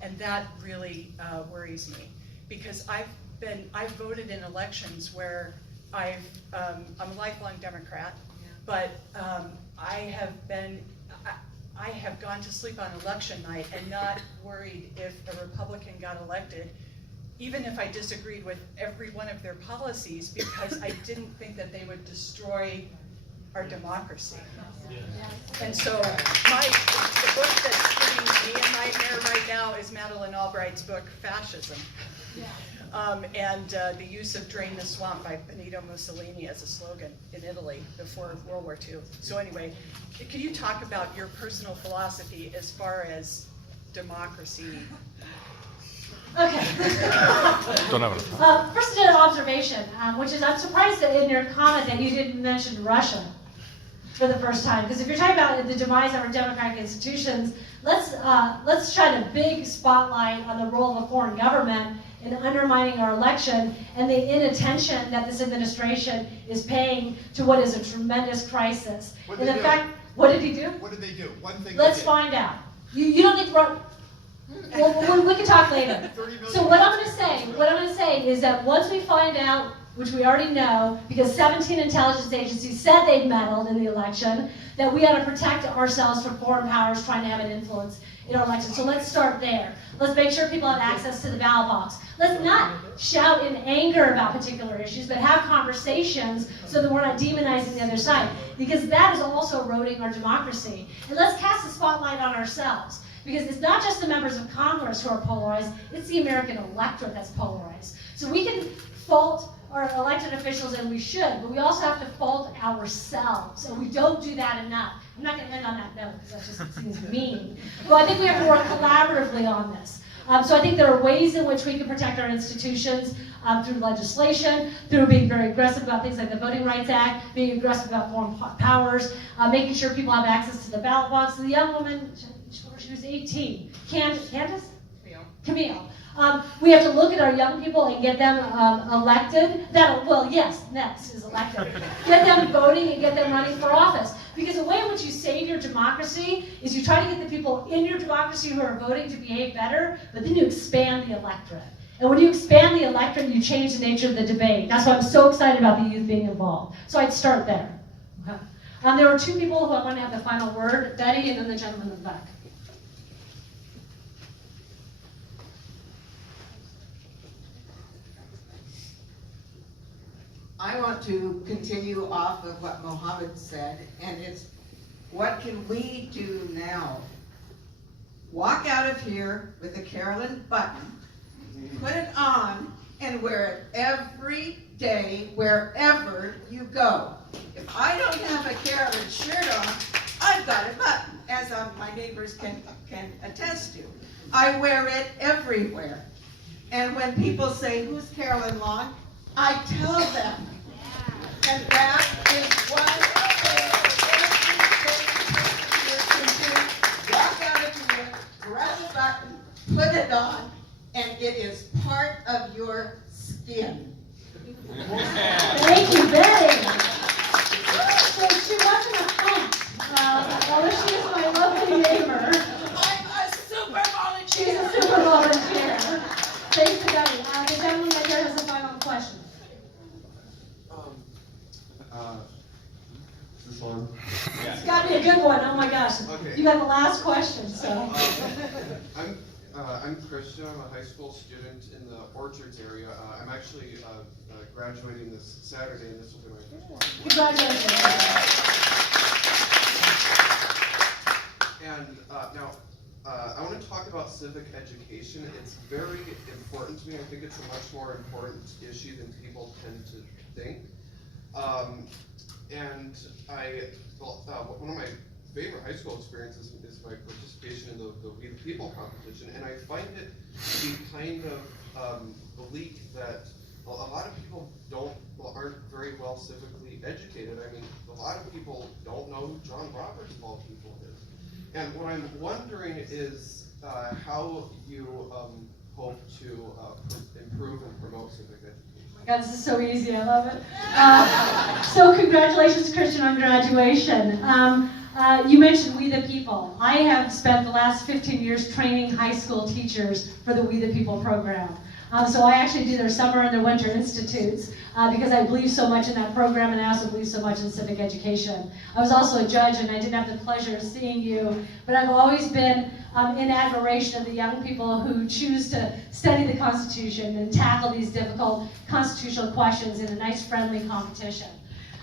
And that really worries me, because I've voted in elections where I'm a lifelong Democrat, but I have gone to sleep on election night and not worried if a Republican got elected, even if I disagreed with every one of their policies, because I didn't think that they would destroy our democracy. And so the book that's giving me a nightmare right now is Madeleine Albright's book, Fascism. And the use of Drain the Swamp by Benito Mussolini as a slogan in Italy before World War II. So anyway, could you talk about your personal philosophy as far as democracy? Okay. Don't have it. First, an observation, which is I'm surprised that in your comment that you didn't mention Russia for the first time, because if you're talking about the demise of our democratic institutions, let's shine a big spotlight on the role of a foreign government in undermining our election and the inattention that this administration is paying to what is a tremendous crisis. What did they do? What did he do? What did they do? One thing. Let's find out. You don't need to run. Well, we can talk later. So what I'm going to say is that once we find out which we already know, because 17 intelligence agencies said they'd meddled in the election, that we ought to protect ourselves from foreign powers trying to have an influence in our election. So let's start there. Let's make sure people have access to the ballot box. Let's not shout in anger about particular issues, but have conversations so that we're not demonizing the other side, because that is also eroding our democracy. And let's cast the spotlight on ourselves, because it's not just the members of Congress who are polarized, it's the American electorate that's polarized. So we can fault our elected officials, and we should, but we also have to fault ourselves, and we don't do that enough. I'm not going to end on that note, because that just seems mean. But I think we have to work collaboratively on this. So I think there are ways in which we can protect our institutions through legislation, through being very aggressive about things like the Voting Rights Act, being aggressive about foreign powers, making sure people have access to the ballot box. The young woman, she was 18, Candace? Camille. We have to look at our young people and get them elected. Next is elected. Get them voting and get them running for office. Because the way in which you save your democracy is you try to get the people in your democracy who are voting to behave better, but then you expand the electorate. And when you expand the electorate, you change the nature of the debate. That's why I'm so excited about the youth being involved. So I'd start there. Okay. There are two people who I want to have the final word, Betty and then the gentleman in the back. I want to continue off of what Mohammed said, and it's, what can we do now? Walk out of here with a Carolyn button, put it on, and wear it every day, wherever you go. If I don't have a Carolyn shirt on, I've got a button, as my neighbors can attest to. I wear it everywhere. And when people say, who's Carolyn Long? I tell them. And that is one thing every walk out of here, grab a button, put it on, and it is part of your skin. Thank you, Betty. So she wasn't a hunt, although she is my lovely neighbor. I'm a super volunteer. She's a super volunteer. Thanks to Betty. The gentleman right there has a final question. Is this on? Yeah. It's got to be a good one. Oh my gosh. Okay. You got the last question, so. I'm Christian. I'm a high school student in the Orchards area. I'm actually graduating this Saturday, and this will be my first one. Congratulations. And now, I want to talk about civic education. It's very important to me. I think it's a much more important issue than people tend to think. And one of my favorite high school experiences is my participation in the We the People competition, and I find it to be kind of bleak that a lot of people aren't very well civically educated. I mean, a lot of people don't know who John Roberts of all people is. And what I'm wondering is how you hope to improve and promote civic education. God, this is so easy. I love it. So congratulations, Christian, on graduation. You mentioned We the People. I have spent the last 15 years training high school teachers for the We the People program. So I actually do their summer and their winter institutes because I believe so much in that program, and I also believe so much in civic education. I was also a judge, and I didn't have the pleasure of seeing you, but I've always been in admiration of the young people who choose to study the Constitution and tackle these difficult constitutional questions in a nice, friendly competition.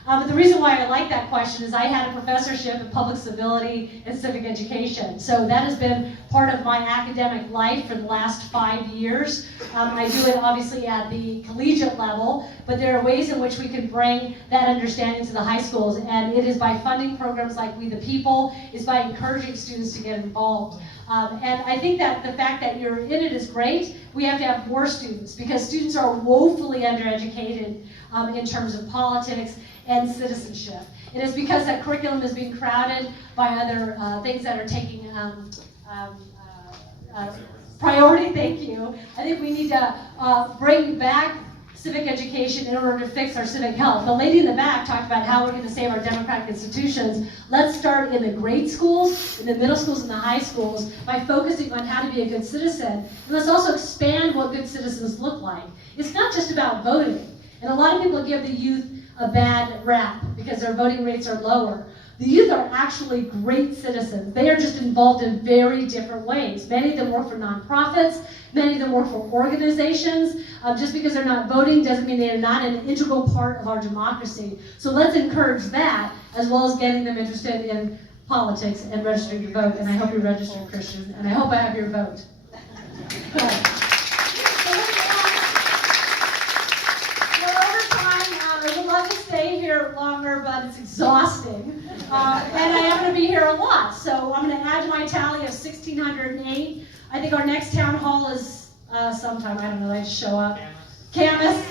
But the reason why I like that question is I had a professorship in public civility and civic education. So that has been part of my academic life for the last 5 years. I do it obviously at the collegiate level, but there are ways in which we can bring that understanding to the high schools, and it is by funding programs like We the People, it's by encouraging students to get involved. And I think that the fact that you're in it is great. We have to have more students because students are woefully undereducated in terms of politics and citizenship. It is because that curriculum is being crowded by other things that are taking priority. Thank you. I think we need to bring back civic education in order to fix our civic health. The lady in the back talked about how we're going to save our democratic institutions. Let's start in the grade schools, in the middle schools, and the high schools by focusing on how to be a good citizen. And let's also expand what good citizens look like. It's not just about voting. And a lot of people give the youth a bad rap because their voting rates are lower. The youth are actually great citizens. They are just involved in very different ways. Many of them work for nonprofits. Many of them work for organizations. Just because they're not voting doesn't mean they are not an integral part of our democracy. So let's encourage that, as well as getting them interested in politics and registering to vote. And I hope you're registered, Christian. And I hope I have your vote. I would love to stay here longer, but it's exhausting. And I am going to be here a lot. So I'm going to add to my tally of 1,608. I think our next town hall is sometime, I don't know, I just show up. Camas.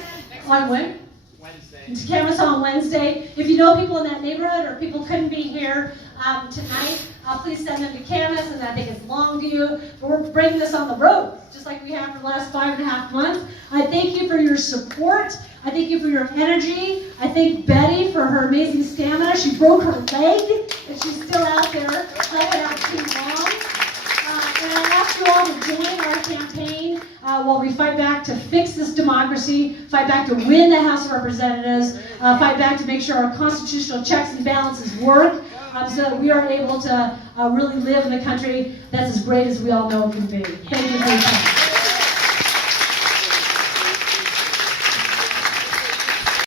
On when? Wednesday. Camas on Wednesday. If you know people in that neighborhood or people couldn't be here tonight, please send them to Camas, and I think it's Longview. But we're bringing this on the road, just like we have for the last 5.5 months. I thank you for your support. I thank you for your energy. I thank Betty for her amazing stamina. She broke her leg, and she's still out there helping out Team Mom. And I ask you all to join our campaign while we fight back to fix this democracy, fight back to win the House of Representatives, fight back to make sure our constitutional checks and balances work, so that we are able to really live in a country that's as great as we all know it can be. Thank you for your time.